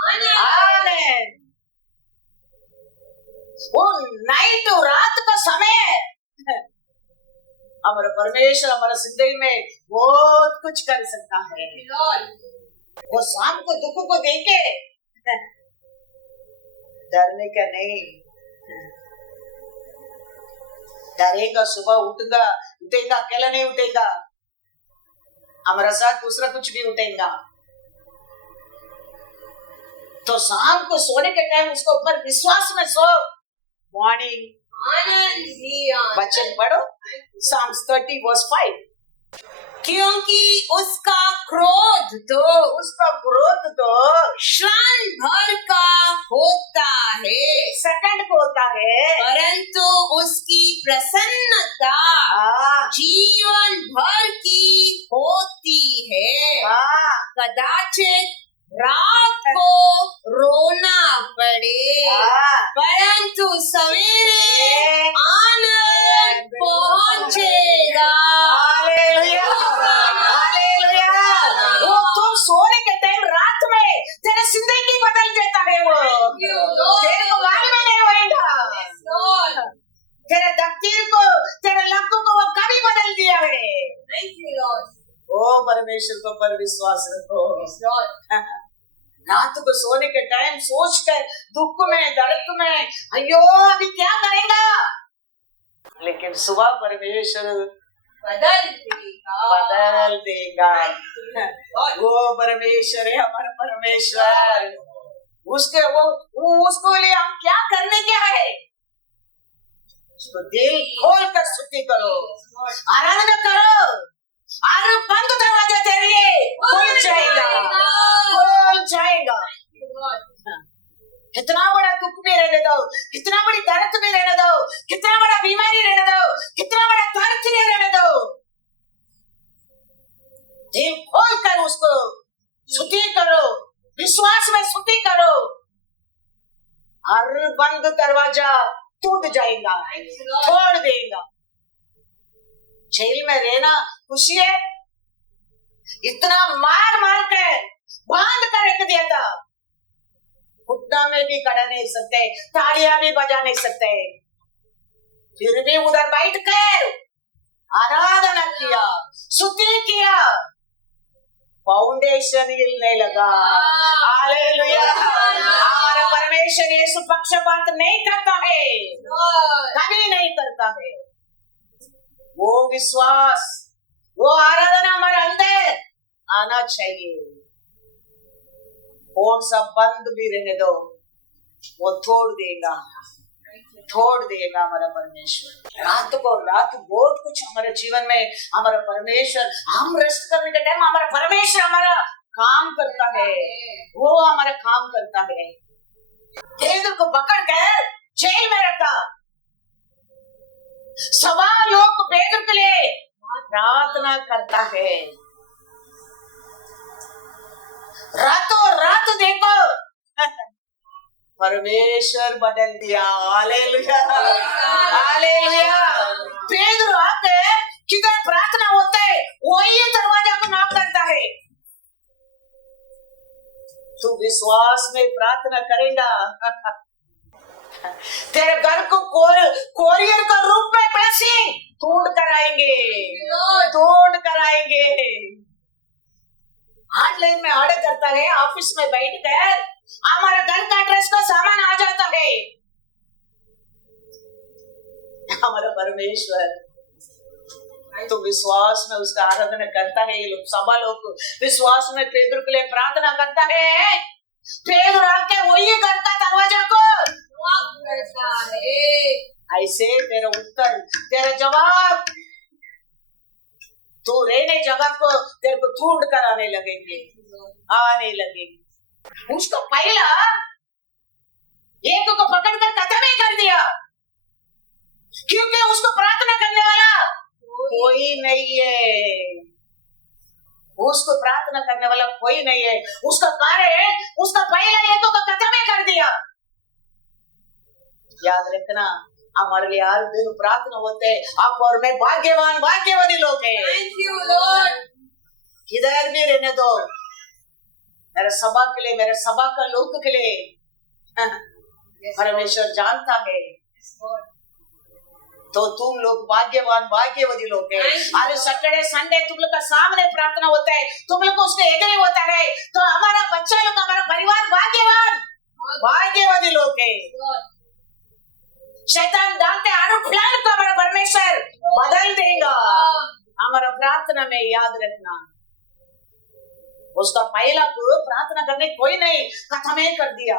आनंद। वो नाइट रात का समय हमारा परमेश्वर हमारा जिंदगी में बहुत कुछ कर सकता है। वो शाम को दुख को देखे डरने का नहीं, डरेगा सुबह उठेगा, अकेला नहीं उठेगा, हमारा साथ दूसरा कुछ भी उठेगा। तो शाम को सोने के टाइम उसको ऊपर विश्वास में सो। मॉर्निंग वचन पढ़ो Psalms 30:5। क्योंकि उसका क्रोध तो क्षण भर का होता है, सेकंड को होता है, परंतु उसकी प्रसन्नता जीवन भर की होती है। कदाचित रात को रोना पड़े, परंतु सवेरे आनंद पहुंचेगा। Hallelujah, hallelujah. वो तुम सोने के टाइम रात में परमेश्वर को पर विश्वास रखो। रात को सोने के टाइम सोचकर दुख में दर्द में अयो अभी क्या करेगा, लेकिन सुबह परमेश्वर बदल देगा। वो परमेश्वर है हमारा परमेश्वर, उसके उसको लिए हम क्या करने क्या है, उसको दिल खोल कर स्तुति करो, आराधना करो, और बंद दरवाजा तेरे लिए खुल जाएगा, खुल जाएगा। कितना बड़ा दुख में रहने दो, कितना बड़ी दर्द में रहने दो, कितना बड़ा बीमारी रहने दो, कितना बड़ा दर्द में रहने दो, दिल खोल कर उसको स्तुति करो, विश्वास में स्तुति करो, हर बंद दरवाजा टूट जाएगा, छोड़ देगा। जेल में रहना खुशी है, इतना मार मार कर बांध कर रख दिया था, घुटना में भी खड़ा नहीं सकते, तालियां भी बजा नहीं सकते, फिर भी उधर बैठ कर आराधना किया, स्तुति किया, फाउंडेशन हिलने लगा। हालेलुया। हमारा परमेश्वर यीशु पक्षपात नहीं करता है, कभी नहीं करता है। वो विश्वास, वो आराधना हमारे अंदर आना चाहिए। कौन सा बंद भी रहने दो, वो छोड़ देगा, छोड़ देगा हमारा परमेश्वर। रात को रात बहुत कुछ हमारे जीवन में, हमारा परमेश्वर, हम रेस्ट करने के टाइम हमारा परमेश्वर हमारा काम करता है, वो हमारा काम करता है। पेदर को पकड़ कर जेल में रखा, सवा लोग पेदर के लिए प्रार्थना करता है। रातों रात देखो परमेश्वर बदल दिया। Hallelujah, hallelujah. पेदर आके किधर प्रार्थना होता है वही दरवाजा को नॉक करता है। तू विश्वास में प्रार्थना करेगा, तेरे घर को कोरियर का रूप में ब्लेसिंग तोड़ कर आएंगे, तोड़ कर आएंगे। ऑनलाइन में ऑर्डर करता है, ऑफिस में बैठ कर हमारे घर का ड्रेस का सामान आ जाता है। हमारा परमेश्वर तो विश्वास में उसका आराधना करता है। ये लोग सभा लोग विश्वास में पेदर के लिए प्रार्थना करता है। पेदर आके वही घर का दरवाजा को ऐसे तेरा उत्तर, तेरा जवाब, तो रहने जगह को तेरे को ढूंढ कर आने लगेंगे, आने लगेंगे। उसको पहला एक को पकड़कर खत्म ही कर दिया, क्योंकि उसको प्रार्थना करने वाला कोई नहीं है, उसको प्रार्थना करने वाला कोई नहीं है। उसका कार्य उसका पहला एक को खत्म ही कर दिया। याद रखना, हमारे लिए हर दिन प्रार्थना होते हैं। आप और मैं भाग्यवान भाग्यवानी लोग हैं। Thank you, Lord. किधर भी रहने दो, मेरे सभा के लिए, मेरे सभा का लोग के लिए परमेश्वर जानता है। तो तुम लोग भाग्यवान भाग्यवती लोग हैं। आज सैटरडे संडे तुम लोग का सामने प्रार्थना होता है, तुम लोग को उसके एग्री होता है, तो हमारा बच्चा लोग, हमारा परिवार भाग्यवान भाग्यवती लोग हैं। शैतान डालते आरो प्लान को हमारा परमेश्वर बदल देगा। हमारा प्रार्थना में याद रखना, उसका पहला को प्रार्थना करने कोई नहीं, खत्म ही कर दिया।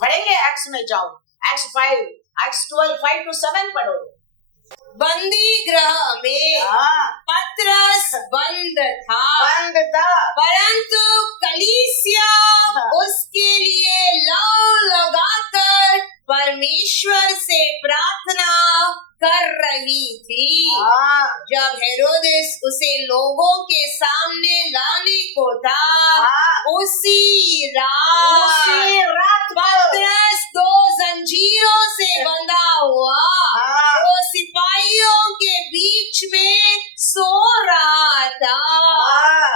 पढ़ेंगे एक्स में जाओ, एक्स 5, एक्स 12, 5 to 7 पढ़ो। बंदी गृह में पत्रस बंद था, परंतु कलीसिया उसके लिए लौ लगाकर परमेश्वर से प्रार्थना कर रही थी। जब हेरोदेस उसे लोगों के सामने लाने को था, उसी रात पतरस 2 जंजीरों से बंधा हुआ वो सिपाहियों के बीच में सो रहा था,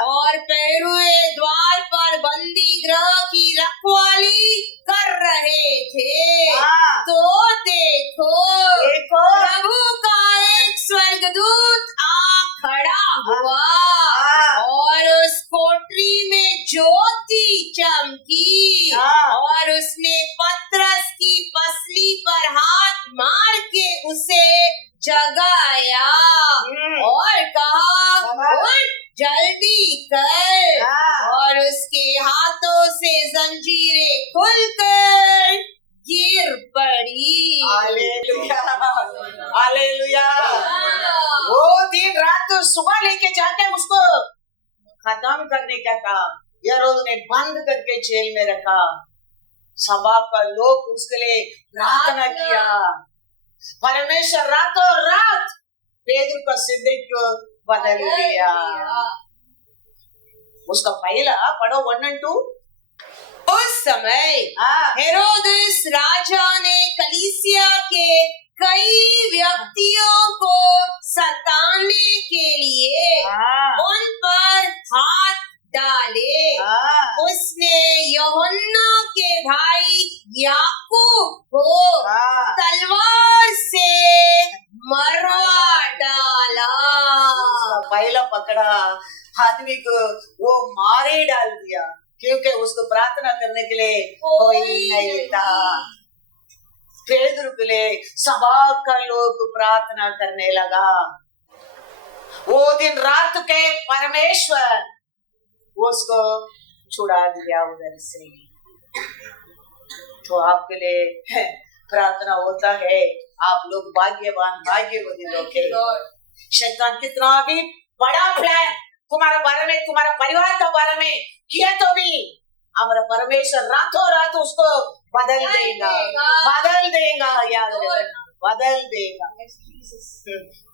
और पैरुए द्वार पर बंदी गृह की रखवाली कर रहे थे। तो देखो प्रभु का एक स्वर्गदूत आ खड़ा हुआ आराम की हाँ। और उसने पतरस की पसली पर हाथ मार के उसे जगाया और कहा, हाँ। उठ जल्दी कर। हाँ। और उसके हाथों से जंजीरें खुलकर गिर पड़ी। Hallelujah, hallelujah. वो दिन रात सुबह लेके जाके उसको खत्म करने का था। हेरोद ने बंद करके जेल में रखा। सभा का लोग उसके लिए प्रार्थना किया। परमेश्वर रातों रात पेदर का सिद्दीक को बदल दिया। उसका पहला पढ़ो 1 और 2। उस समय हेरोदेस राजा ने कलीसिया के कई व्यक्तियों को सताने के लिए उन पर हाथ डाले। उसने यूहन्ना के भाई याकूब को तलवार से मरवा डाला। पहला पकड़ा आदमी को वो मारे डाल दिया, क्योंकि उसको प्रार्थना करने के लिए कोई नहीं था। पेदर के लिए सभा का लोग प्रार्थना करने लगा। वो दिन रात के परमेश्वर उसको छुड़ा दिया उधर से। तो आपके लिए प्रार्थना होता है। आप लोग भाग्यवान भाग्यवती लोग हैं। शैतान कितना भी बड़ा प्लान तुम्हारे बारे में, तुम्हारे परिवार के बारे में किया तो भी हमारा परमेश्वर रातों रात उसको बदल देगा, बदल देगा। याद रखना, बदल देगा।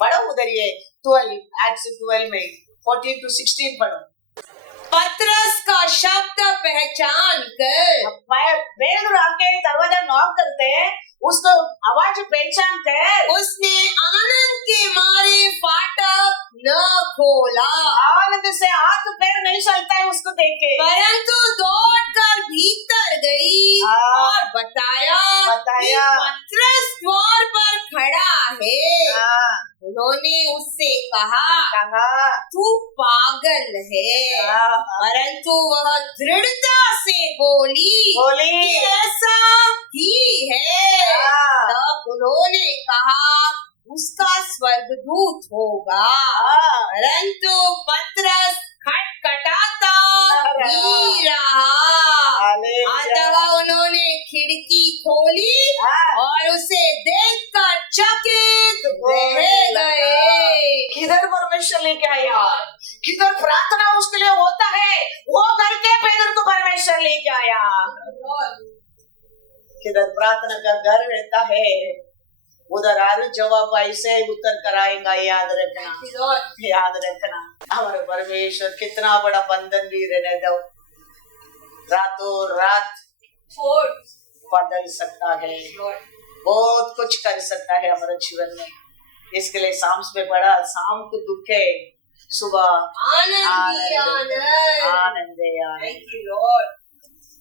पढ़ो उधर ये 12 Acts 12 में 14 to 16 पढ़ो। पतरस का शब्द पहचान कर पेदर आके दरवाजा नॉक करते हैं, उसको आवाज पहचान कर उसने आनंद के मारे फाटक न खोला। आनंद से हाथ पैर नहीं चलता है उसको देख के, परंतु दौड़कर भीतर गई और बताया कि पतरस द्वार पर खड़ा है। उन्होंने उससे कहा तू पागल है, परंतु वह दृढ़ता से बोली कि ऐसा ही है। तब उन्होंने कहा उसका स्वर्गदूत होगा, परंतु पतरस खटखटाता ही रहा। अतः उन्होंने खिड़की खोली और उसे देखकर चकित रह गए। किधर परमेश्वर लेके आया, किधर प्रार्थना उसके लिए होता है, वो घर के पेदर को परमेश्वर लेके आया। किधर प्रार्थना का घर रहता है, उधर हर जवाब ऐसे उत्तर कराएगा। याद रखना, याद रखना। हमारे परमेश्वर कितना बड़ा बंधन भी रहने दो, रातों रात बदल सकता है, बहुत कुछ कर सकता है हमारे जीवन में। इसके लिए साम्स में पढ़ा, शाम को दुख है, सुबह आनंद।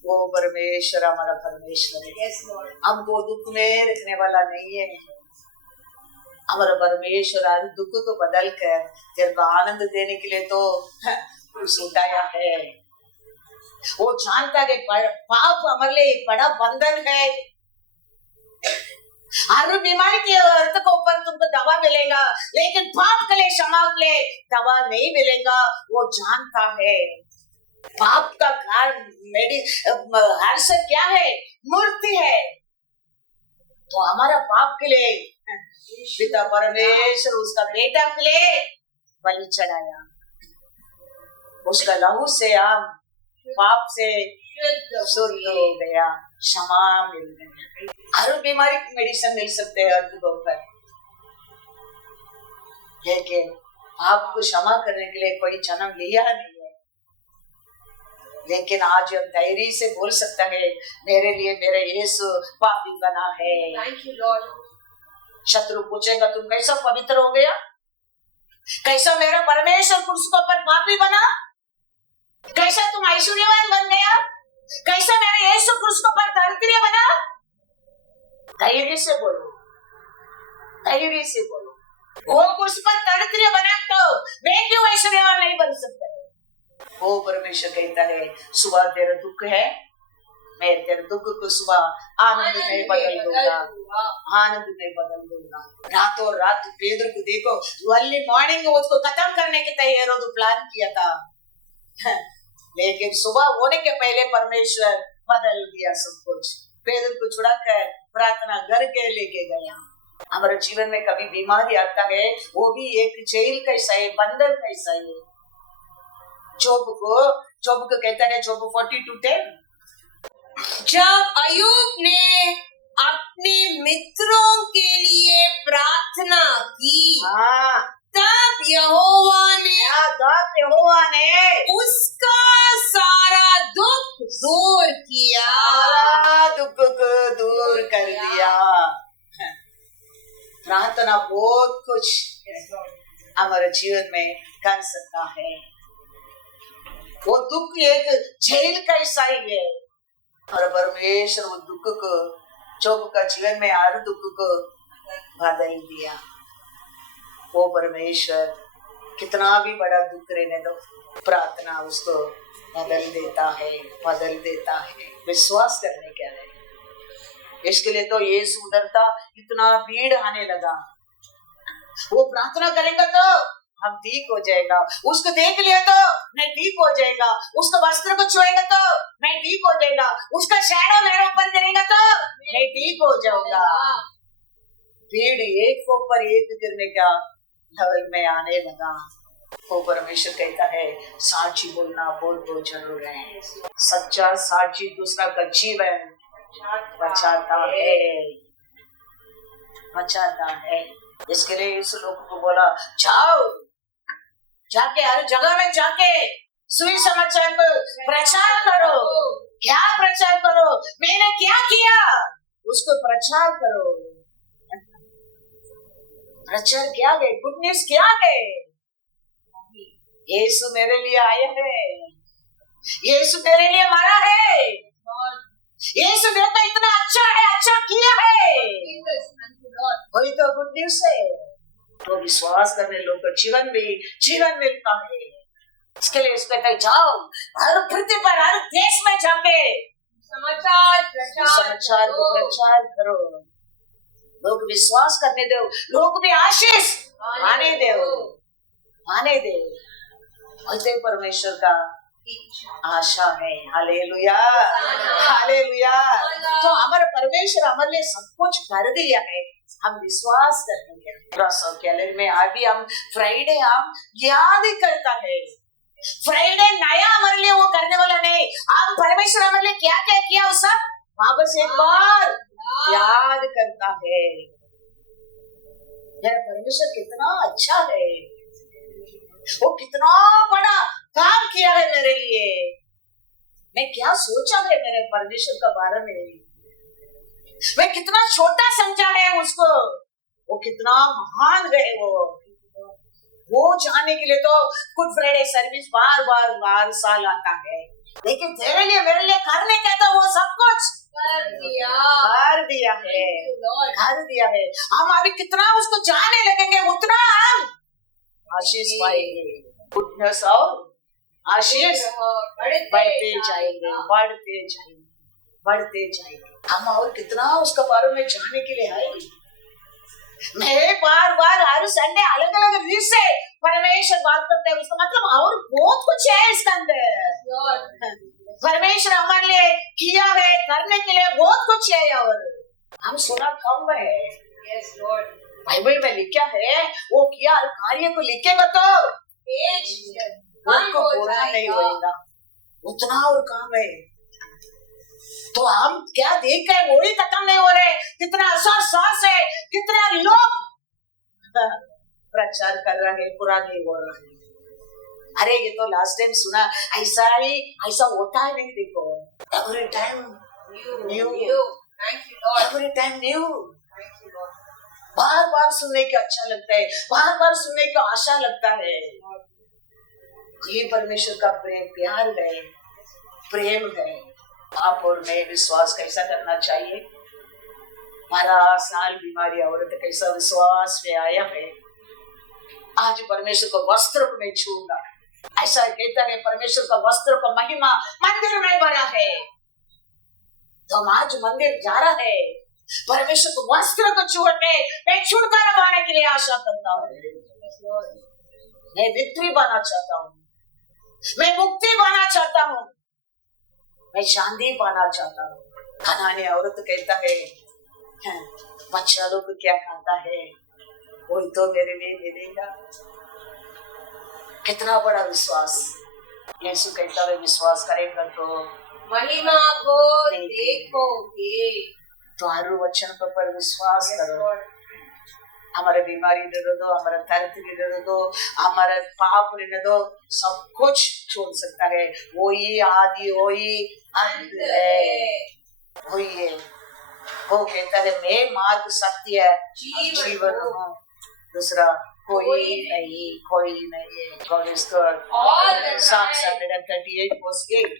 वो परमेश्वर हमारा परमेश्वर है। हमको दुख में रखने वाला नहीं है। हमारा परमेश्वर आज दुख को बदल कर तेरे को आनंद देने के लिए तो उठाया है। वो जानता है पाप हमारे लिए एक बड़ा बंधन है। हर बीमारी के अर्थ के ऊपर तुमको दवा मिलेगा, लेकिन पाप के लिए, क्षमा के लिए दवा नहीं मिलेगा। वो जानता है पाप का कारण हर्ष क्या है, मूर्ति है। तो हमारा पाप के लिए पिता परमेश्वर उसका बेटा के लिए बलि चढ़ाया। उसका लहू से हम पाप से शुद्ध हो गया, क्षमा मिल गई। हर बीमारी की मेडिसिन मिल सकते हैं अर्थ के ऊपर, लेकिन आपको क्षमा करने के लिए कोई जन्म लिया नहीं है। लेकिन आज हम धैर्य से बोल सकता है, मेरे लिए मेरा यीशु पापी बना है। Thank you Lord. शत्रु पूछेगा तुम कैसा पवित्र हो गया, कैसा मेरा परमेश्वर कुर्सी पर पापी बना, कैसा तुम ऐश्वर्यवान बन गया, कैसा मेरा यीशु कुर्सी पर दरिद्र बना। धैर्य से बोलो, धैर्य से बोलो। वो कुर्सी पर दरिद्र बना तो मैं क्यों ऐश्वर्यवान नहीं बन सकता? वो परमेश्वर कहता है सुबह तेरा दुख है, मैं तेरे दुख को सुबह आनंद में बदल दूंगा, आनंद में बदल दूंगा। रातों रात पेदर को देखो, अर्ली मॉर्निंग में उसको खत्म करने की तैयार प्लान किया था, लेकिन सुबह होने के पहले परमेश्वर बदल दिया सब कुछ। पेदर को छुड़ाकर प्रार्थना घर के लेके गया। हमारे जीवन में कभी बीमारी आता है, वो भी एक जेल कैसा है, बंधन कैसा है। जोब को कहता है, जोब 42:10, जब अय्यूब ने अपने मित्रों के लिए प्रार्थना की, तब यहोवा ने उसका सारा दुख दूर किया, दुख को दूर कर दिया। प्रार्थना बहुत कुछ हमारे जीवन में कर सकता है। वो दुख एक जेल का हिस्सा ही है, और परमेश्वर वो दुख को, जोब का जीवन में हर दुख को बदल दिया। वो परमेश्वर कितना भी बड़ा दुख रहने दो, प्रार्थना उसको बदल देता है। विश्वास करने क्या है, इसके लिए तो यीशु उधरता इतना भीड़ आने लगा। वो प्रार्थना करेगा तो हम ठीक हो जाएगा, उसको देख लिया तो मैं ठीक हो जाएगा, उसका वस्त्र को छुएगा तो मैं ठीक हो जाएगा, उसका शैडो मेरे ऊपर गिरेगा तो मैं ठीक हो जाऊंगा। भीड़ एक के ऊपर एक गिरने का लेवल में आने लगा। वो परमेश्वर कहता है साक्षी बोलना बहुत बहुत जरूर है। सच्चा साक्षी दूसरा का जीवन बचाता है। इसके लिए इस लोग को बोला, जाओ जाके हर जगह में जाके सुसमाचार को प्रचार करो। क्या प्रचार करो? मैंने क्या किया उसको प्रचार करो। प्रचार क्या है? गुड न्यूज क्या है? यीशु मेरे लिए आया है, यीशु मेरे लिए मरा है, यीशु मेरे को इतना अच्छा है, अच्छा किया है, वही तो गुड न्यूज है। तो विश्वास करने लोग को जीवन मिलता है। इसके लिए इसको कहते जाओ हर पृथ्वी पर हर देश में जाके समाचार को प्रचार करो। लोग विश्वास करने दो, लोग भी आशीष आने दो। वही परमेश्वर का आशा है। Hallelujah, hallelujah. तो हमारे परमेश्वर हमारे लिए सब कुछ कर दिया है, हम विश्वास करते हैं। कैलेंडर में अभी हम फ्राइडे हम याद ही करता है। फ्राइडे नया हमारे लिए वो करने वाला नहीं, हम परमेश्वर हमारे लिए क्या क्या किया उस सब वापस एक बार याद करता है। मेरा परमेश्वर कितना अच्छा है, वो कितना बड़ा काम किया है मेरे लिए। मैं क्या सोचा है मेरे परमेश्वर का बारे में, मैं कितना छोटा समझा है उसको, वो कितना महान है। वो जानने के लिए तो गुड फ्राइडे सर्विस बार साल आता है, लेकिन तेरे लिए मेरे लिए करने का तो वो सब कुछ कर दिया है। हम अभी कितना उसको जानने लगेंगे उतना हम आशीष पाएंगे। गुडनेस और आशीष बढ़ते जाएंगे। हम और कितना उसका बारे में जानने के लिए आएंगे। मैं बार हर संडे अलग अलग रीत से परमेश्वर बात करते हैं, उसका मतलब और बहुत कुछ है इसके अंदर। परमेश्वर हमारे लिए किया है, करने के लिए बहुत कुछ है, और हम सुना कम है। बाइबल में लिखा है वो किया कार्य को लिखेगा तो उनको पूरा नहीं होगा, उतना और काम है। तो हम क्या देख कर वो ही खत्म नहीं हो रहे, कितना सांस है, कितना लोग प्रचार कर रहे, पूरा नहीं हो रहा है। अरे ये तो लास्ट टाइम सुना, ऐसा होता है नहीं। देखो एवरी टाइम न्यू, बार सुनने का अच्छा लगता है, बार सुनने का आशा लगता है। ये परमेश्वर का प्रेम है। आप और मैं विश्वास कैसा करना चाहिए? 12 साल बीमारी औरत कैसा विश्वास में आया है, आज परमेश्वर को वस्त्र में छूंगा, ऐसा कहता है परमेश्वर का वस्त्र का महिमा मंदिर में भरा है। तो हम आज मंदिर जा रहा है, परमेश्वर को वस्त्र को छू के मैं छुटकारा पाने के लिए आशा करता हूँ। मैं विक्ट्री पाना चाहता हूँ, मैं मुक्ति पाना चाहता हूँ, मैं शांति पाना चाहता हूँ। कनानी औरत कहता है बच्चा लोग क्या खाता है वही तो मेरे लिए दे देगा। कितना बड़ा विश्वास। यीशु कहता है विश्वास करेंगे तो महिमा को देखोगे। तो हर वचन पर विश्वास करो। हमारे बीमारी दे दो, हमारा दर्द दे दो, हमारा पाप रहने दो, सब कुछ छोड़ सकता है। वही आदि वही अंत है, वही है। वो कहता है मैं मार्ग सत्य जीवन हूँ, दूसरा कोई नहीं, कोई नहीं। God is good. Psalm 138 verse 8.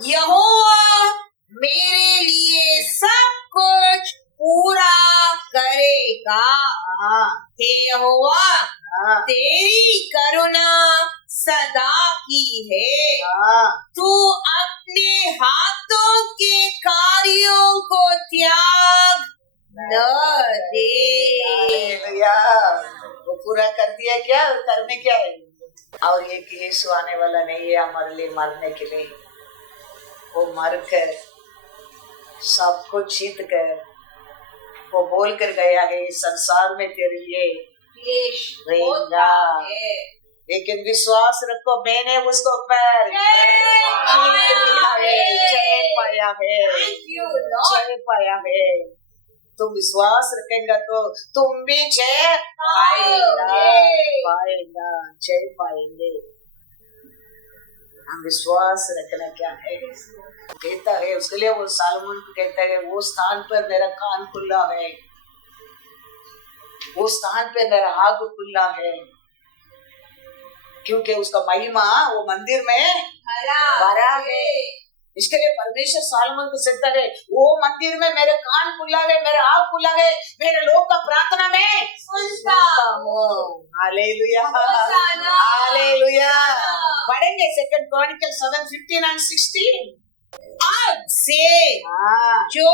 यहोवा मेरे लिए सब कुछ पूरा करेगा। हे यहोवा तेरी करुणा सदा की है। तू अपने हाथों के कार्यों को त्याग न दे। वो पूरा कर दिया क्या, करने क्या है। और ये कि यीशु आने वाला नहीं है हमारे लिए मरने के लिए। वो मर कर सब कुछ जीत कर वो बोल कर गया है संसार में तेरे लिए रहेगा। लेकिन विश्वास रखो मैंने उसको पर जय पाया है, जय पाया है। तुम विश्वास रखेंगे तो तुम भी जय पाएगा, जय पाएंगे। हम विश्वास रखना क्या है कहता है, उसके लिए वो सालोमन को कहता है वो स्थान पर मेरा कान खुला है, वो स्थान पे मेरा आग खुला है, क्योंकि उसका महिमा वो मंदिर में भरा है। इसके लिए परमेश्वर सालोमन को कहता है वो मंदिर में मेरे कान खुला है, मेरा आग खुला है, मेरे लोग का प्रार्थना में सुनता हूँ। Hallelujah, hallelujah. पढ़ेंगे 2 Chronicles 7:15 and 16। अब से जो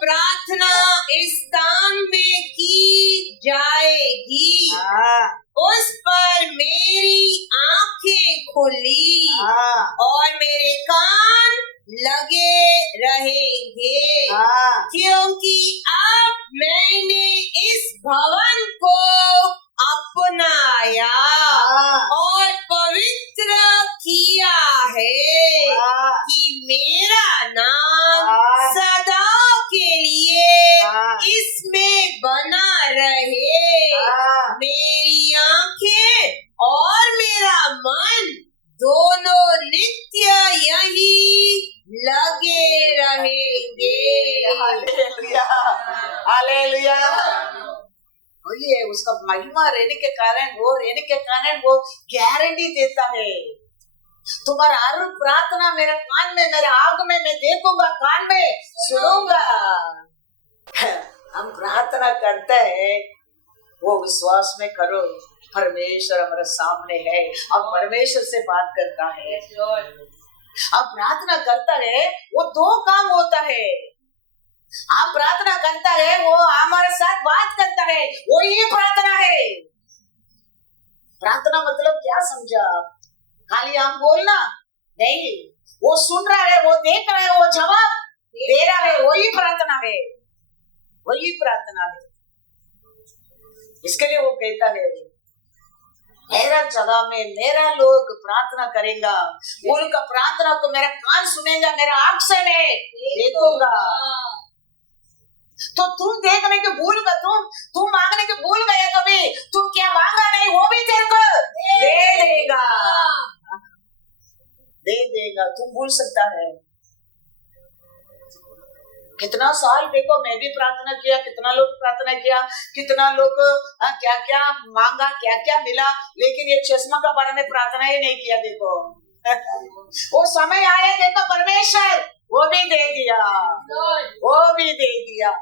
प्रार्थना इस स्थान में की जाएगी उस पर मेरी आंखें खुली और मेरे कान लगे रहेंगे, क्योंकि अब मैंने इस भवन को अपनाया और पवित्र किया है कि मेरा नाम सदा के लिए इसमें बना रहे। मेरी आंखें और मेरा मन दोनों नित्य यही लगे रहेंगे। Hallelujah, hallelujah. और ये उसका महिमा रहने के कारण वो गारंटी देता है तुम्हारा हर प्रार्थना मेरे कान में, मेरे आग में मैं देखूंगा, कान में सुनूंगा। हम प्रार्थना करते हैं वो विश्वास में करो परमेश्वर हमारे सामने है और परमेश्वर से बात करता है। अब प्रार्थना करता है वो दो काम होता है। आप प्रार्थना करता है वो हमारे साथ बात करता है, वो ये प्रार्थना है। प्रार्थना मतलब क्या समझा? खाली हम बोलना नहीं, वो सुन रहा है, वो देख रहा है, वो जवाब दे रहा है, वही प्रार्थना है, वही प्रार्थना है। इसके लिए वो कहता है मेरा जगह में मेरा लोग प्रार्थना करेगा, उनका प्रार्थना को मेरा कान सुनेगा, मेरा आंख से मैं देखूंगा। तो तुम देखने के भूल गए, तुम मांगने के भूल गए तो भी तुम क्या मांगा नहीं वो भी तेरे को दे देगा। तुम भूल सकता है। कितना साल देखो मैं भी प्रार्थना किया, कितना लोग प्रार्थना किया, कितना लोग क्या क्या मांगा, क्या क्या मिला, लेकिन ये चश्मा का बारे में प्रार्थना ही नहीं किया। देखो वो समय आया, देखो परमेश्वर वो भी दे दिया, वो भी दे दिया।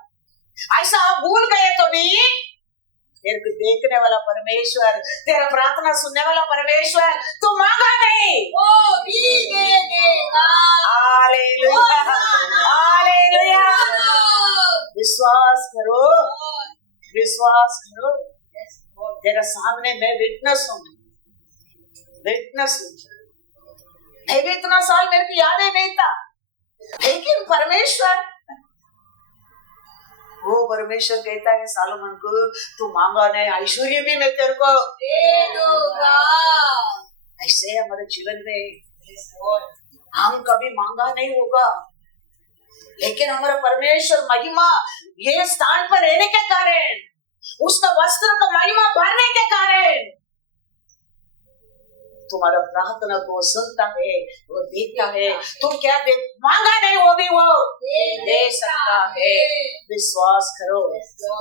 ऐसा भूल गए तो भी तेरे को देखने वाला परमेश्वर, तेरा प्रार्थना सुनने वाला परमेश्वर, तू मांगा नहीं वो भी दे देगा। Hallelujah hallelujah. विश्वास करो, विश्वास करो। तेरा सामने मैं विटनेस हूँ, विटनेस हूँ। मैं भी इतना साल मेरे को याद ही नहीं था, लेकिन परमेश्वर, वो परमेश्वर कहता है सालोमन को, तू मांगा नहीं, ऐश्वर्य भी मैं तेरे को दे दूंगा। ऐसे हमारे जीवन में हम कभी मांगा नहीं होगा, लेकिन हमारा परमेश्वर महिमा ये स्थान पर रहने के कारण, उसका वस्त्र का महिमा भरने के कारण तुम्हारा प्रार्थना को सुनता है, वो देखता है। तुम क्या दे मांगा नहीं, वो भी वो दे सकता है। विश्वास करो,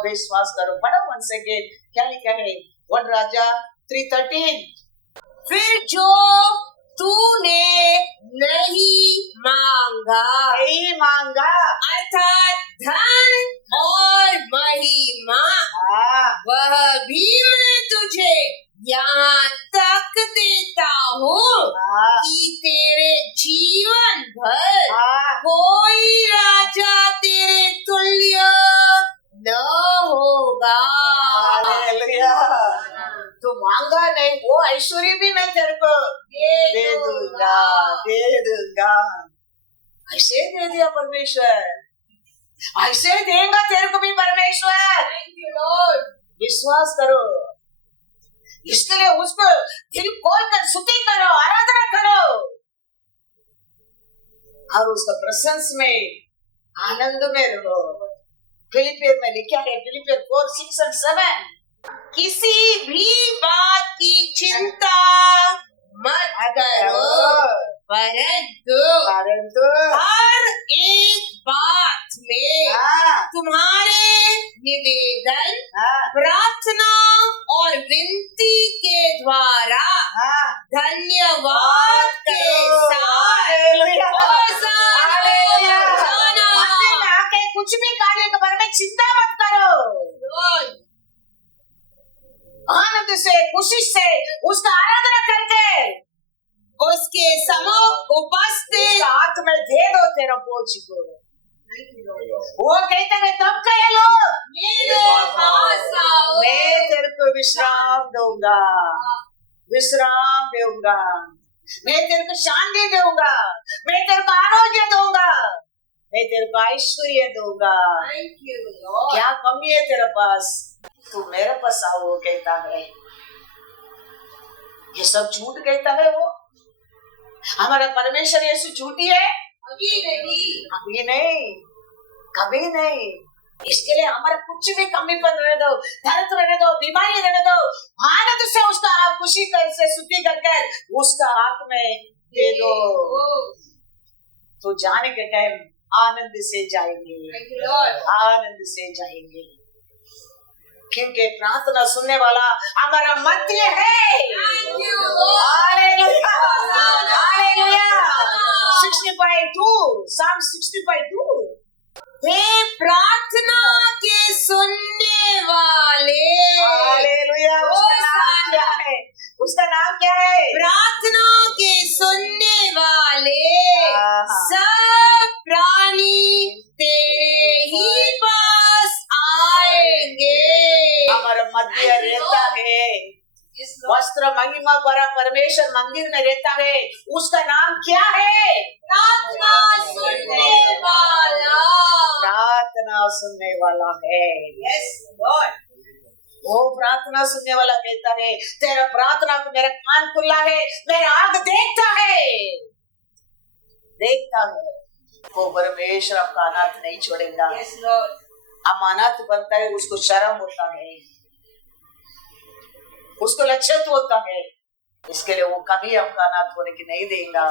विश्वास करो। पढ़ो वन सेकेंड, क्या लिखा है 1 राजा 3:13। फिर जो तूने नहीं मांगा, नहीं मांगा, अर्थात धन और महिमा, वह भी मैं तुझे यहाँ तक देता हूँ कि तेरे जीवन भर कोई राजा तेरे तुल्य न होगा। हालेलुया। तो मांगा नहीं, वो ऐश्वर्य भी मैं तेरे को दे दूंगा, दे दूंगा। ऐसे दे दिया परमेश्वर, ऐसे देगा तेरे को भी परमेश्वर। Thank you, Lord. विश्वास करो, इसके लिए उसको दिल खोल कर स्तुति करो, आराधना करो, और उसका प्रशंस में आनंद में रहो। फिलिपियर में लिखा है, फिलिपियर 4:6 और 7, किसी भी बात की चिंता मत करो, परंतु हर एक बात में तुम्हारे निवेदन, प्रार्थना और विनती के द्वारा धन्यवाद के साथ आके कुछ भी कार्य के बारे में चिंता मत करो, आनंद से, खुशी से उसका आराधना करके उसके सम्मुख उपस्थित हाथ में दे दो तेरा बोझ को। वो कहते हैं कब कहे लोग, मेरे पास आओ, मैं तेरे को विश्राम दूंगा, विश्राम दूंगा, मैं तेरे को शांति दूंगा, मैं तेरे को आरोग्य दूंगा, मैं तेरे को ऐश्वर्य दूंगा। Thank you, Lord. क्या कमी है तेरे पास, तू मेरे पास आओ, वो कहता है। ये सब झूठ कहता है वो, हमारा परमेश्वर यीशु झूठी है? अभी नहीं, अभी नहीं, कभी नहीं। इसके लिए हमारा कुछ भी कमी पर रहने दो, दर्द रहने दो, बीमारी रहने दो, आनंद से उसका खुशी कर से स्तुति करके उसका हाथ में दे दो, तो जाने के टाइम आनंद से जाएंगे, Thank you, Lord. आनंद से जाएंगे, क्योंकि प्रार्थना सुनने वाला हमारा मध्य है। Thank you, Lord. Hallelujah, hallelujah. 60:2, Psalm 60:2। हे प्रार्थना के सुनने वाले, हालेलुया। उसका नाम क्या है? उसका नाम क्या है? प्रार्थना के सुनने वाले सब प्राणी तेरे ही पास आएंगे। हमारा मध्य रहता है, वस्त्र महिमा भरा परमेश्वर मंदिर में रहता है, उसका नाम क्या है? प्रार्थना सुनने वाला, प्रार्थना सुनने वाला है। Yes, Lord. वो प्रार्थना सुनने वाला कहता है, तेरा प्रार्थना को मेरा कान खुला है, मेरा आंख देखता है, देखता है। वो परमेश्वर आपका अनाथ नहीं छोड़ेगा। Yes, Lord. अमानत बनता है, उसको शर्म होता है, उसको लज्जत होता है, इसके लिए वो कभी हमका अनाथ होने की नहीं देगा।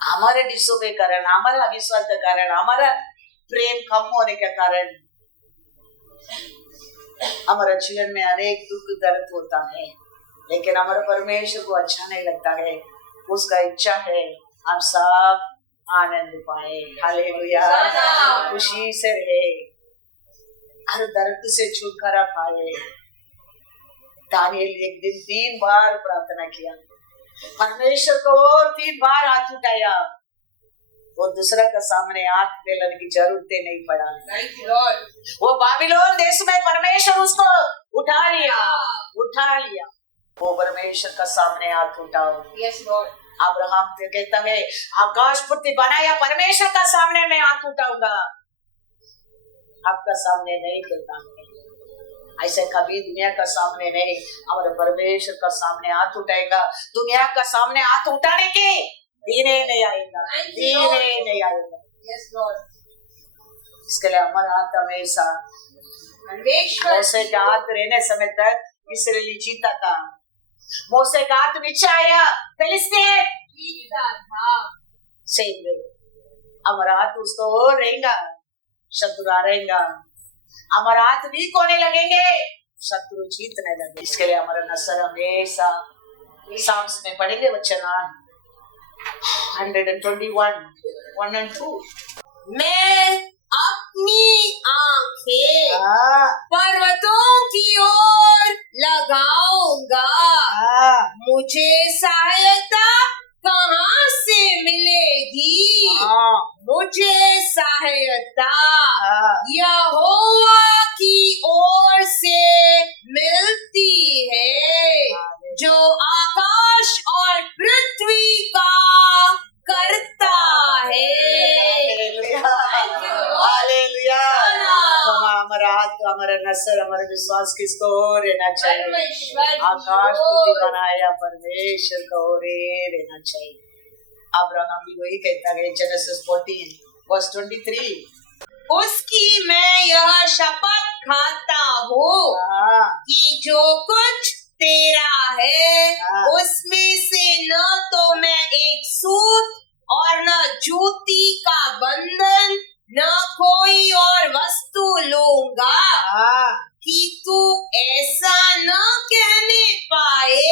हमारे डिशों के कारण, हमारा अविश्वास के कारण, हमारा प्रेम कम होने के कारण हमारा जीवन में अनेक दुख दर्द होता है, लेकिन हमारे परमेश्वर को अच्छा नहीं लगता है। उसका इच्छा है हम सब आनंद पाए, हालेलुया, खुशी से रहे। हर दर्द से छुटकारा पाए। दानियल एक दिन 3 बार प्रार्थना किया, परमेश्वर को 3 बार हाथ उठाया। वो दूसरा का सामने आंख मेलने की जरूरत नहीं पड़ा। वो बाबिलोन देश में परमेश्वर उसको उठा लिया। वो परमेश्वर का सामने हाथ उठाओ। अब्राहम कहता है, आकाश पृथ्वी बनाया परमेश्वर का सामने मैं हाथ उठाऊंगा, आपका सामने नहीं करता। ऐसे कभी दुनिया का सामने नहीं, हमारे परमेश्वर का सामने हाथ उठाएगा। दुनिया का सामने हाथ उठाने के दीने नहीं आएगा। इसके लिए हमारा हाथ हमेशा मोसे का हाथ रहने समय तक इस्राएली जीता था। मोसे का हाथ नीचे आया, फिलिस्तीन जीता था। सही, हमारा हाथ उसको और रहेगा, शत्रु रहेगा। हमारा हाथ वीक होने लगेंगे, शत्रु जीतने लगे। इसके लिए हमारा नसर हमेशा साम्स में पढ़ेंगे वचन 121, 1 and 2। मैं अपनी आंखें पर्वतों की ओर लगाऊंगा, मुझे सहायता कहाँ से मिलेगी? मुझे सहायता यहोवा की ओर से मिलती है, जो आकाश और पृथ्वी का करता है। हालेलुया। हमारा हाथ, हमारा नसर, हमारा विश्वास किसको रहना चाहिए? आकाश पृथ्वी बनाया परमेश्वर को रहना चाहिए। अब्राहम भी वही कहता है, जेनेसिस 14 verse 23। उसकी मैं यह शपथ खाता हूँ कि जो कुछ तेरा है उसमें से न तो मैं एक सूत और न जूती का बंधन न कोई और वस्तु लूंगा, कि तू ऐसा न कहने पाए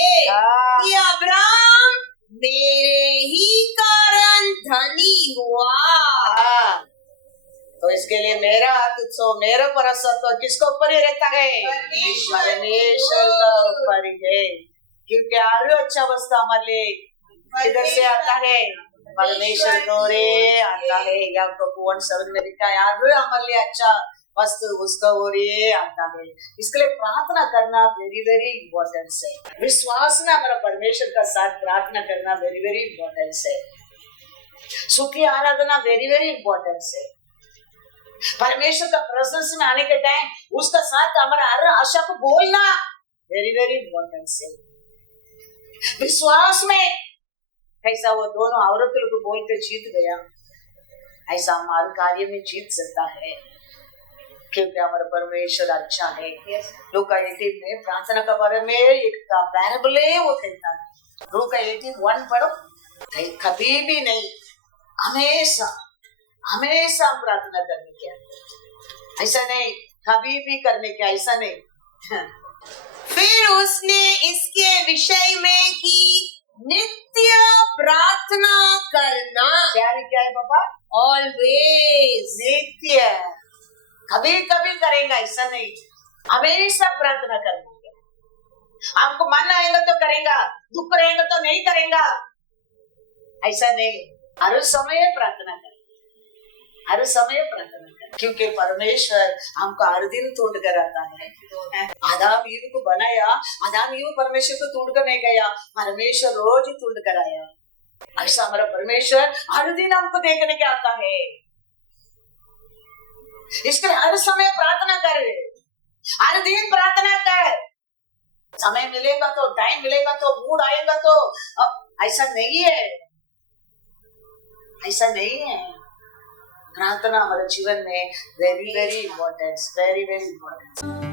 कि अब्राहम मेरे ही कारण धनी हुआ। तो इसके लिए मेरा हाथ मेरा परसत्व किसको ऊपर ही रहता है? परमेश्वर का ऊपर ही है। क्योंकि आरु अच्छा वस्तु हमारे लिए इधर से आता है, परमेश्वर को रे आता है। याकूब 1:7 में लिखा है, आरु हमारे लिए अच्छा वस्तु उसका ओरे आता है। इसके लिए प्रार्थना करना वेरी वेरी इम्पोर्टेंट है। विश्वास में हमारा परमेश्वर का साथ प्रार्थना करना वेरी वेरी इम्पोर्टेंट है। सुखी आराधना वेरी वेरी इम्पोर्टेंट है। परमेश्वर का प्रेजेंस में आने के टाइम उसका साथ हमारा हर आशा को बोलना वेरी वेरी इम्पोर्टेंट है। विश्वास में ऐसा वो दोनों औरतों को बोल के जीत गया, ऐसा हमारे कार्य में जीत सकता है, क्योंकि हमारा परमेश्वर अच्छा है। लूका 18 में प्रार्थना का बारे में एक पैराबल है, वो कहता है। लूका 18:1 पढ़ो। कभी भी नहीं, हमेशा हमेशा प्रार्थना करने की, ऐसा नहीं कभी भी करने की, ऐसा नहीं। फिर उसने इसके विषय में की नित्य प्रार्थना करना। क्या है बाबा? ऑलवेज, नित्य, कभी कभी करेगा ऐसा नहीं, हमेशा प्रार्थना करेंगे। आपको मन आएगा तो करेगा, दुख रहेगा तो नहीं करेगा, ऐसा नहीं। हर समय प्रार्थना करें, हर समय प्रार्थना करें, क्योंकि परमेश्वर हमको हर दिन तोड़ कर आता है। आदाम ईव को बनाया, आदाम ईव परमेश्वर को तोड़ कर नहीं गया, परमेश्वर रोज ही तोड़ कर आया। ऐसा हमारा परमेश्वर हर दिन हमको देखने के आता है। इसलिए हर समय प्रार्थना कर, हर दिन प्रार्थना कर। समय मिलेगा तो, टाइम मिलेगा तो, मूड आएगा तो, ऐसा नहीं है, ऐसा नहीं है। प्रार्थना हमारे जीवन में very very important, very very important.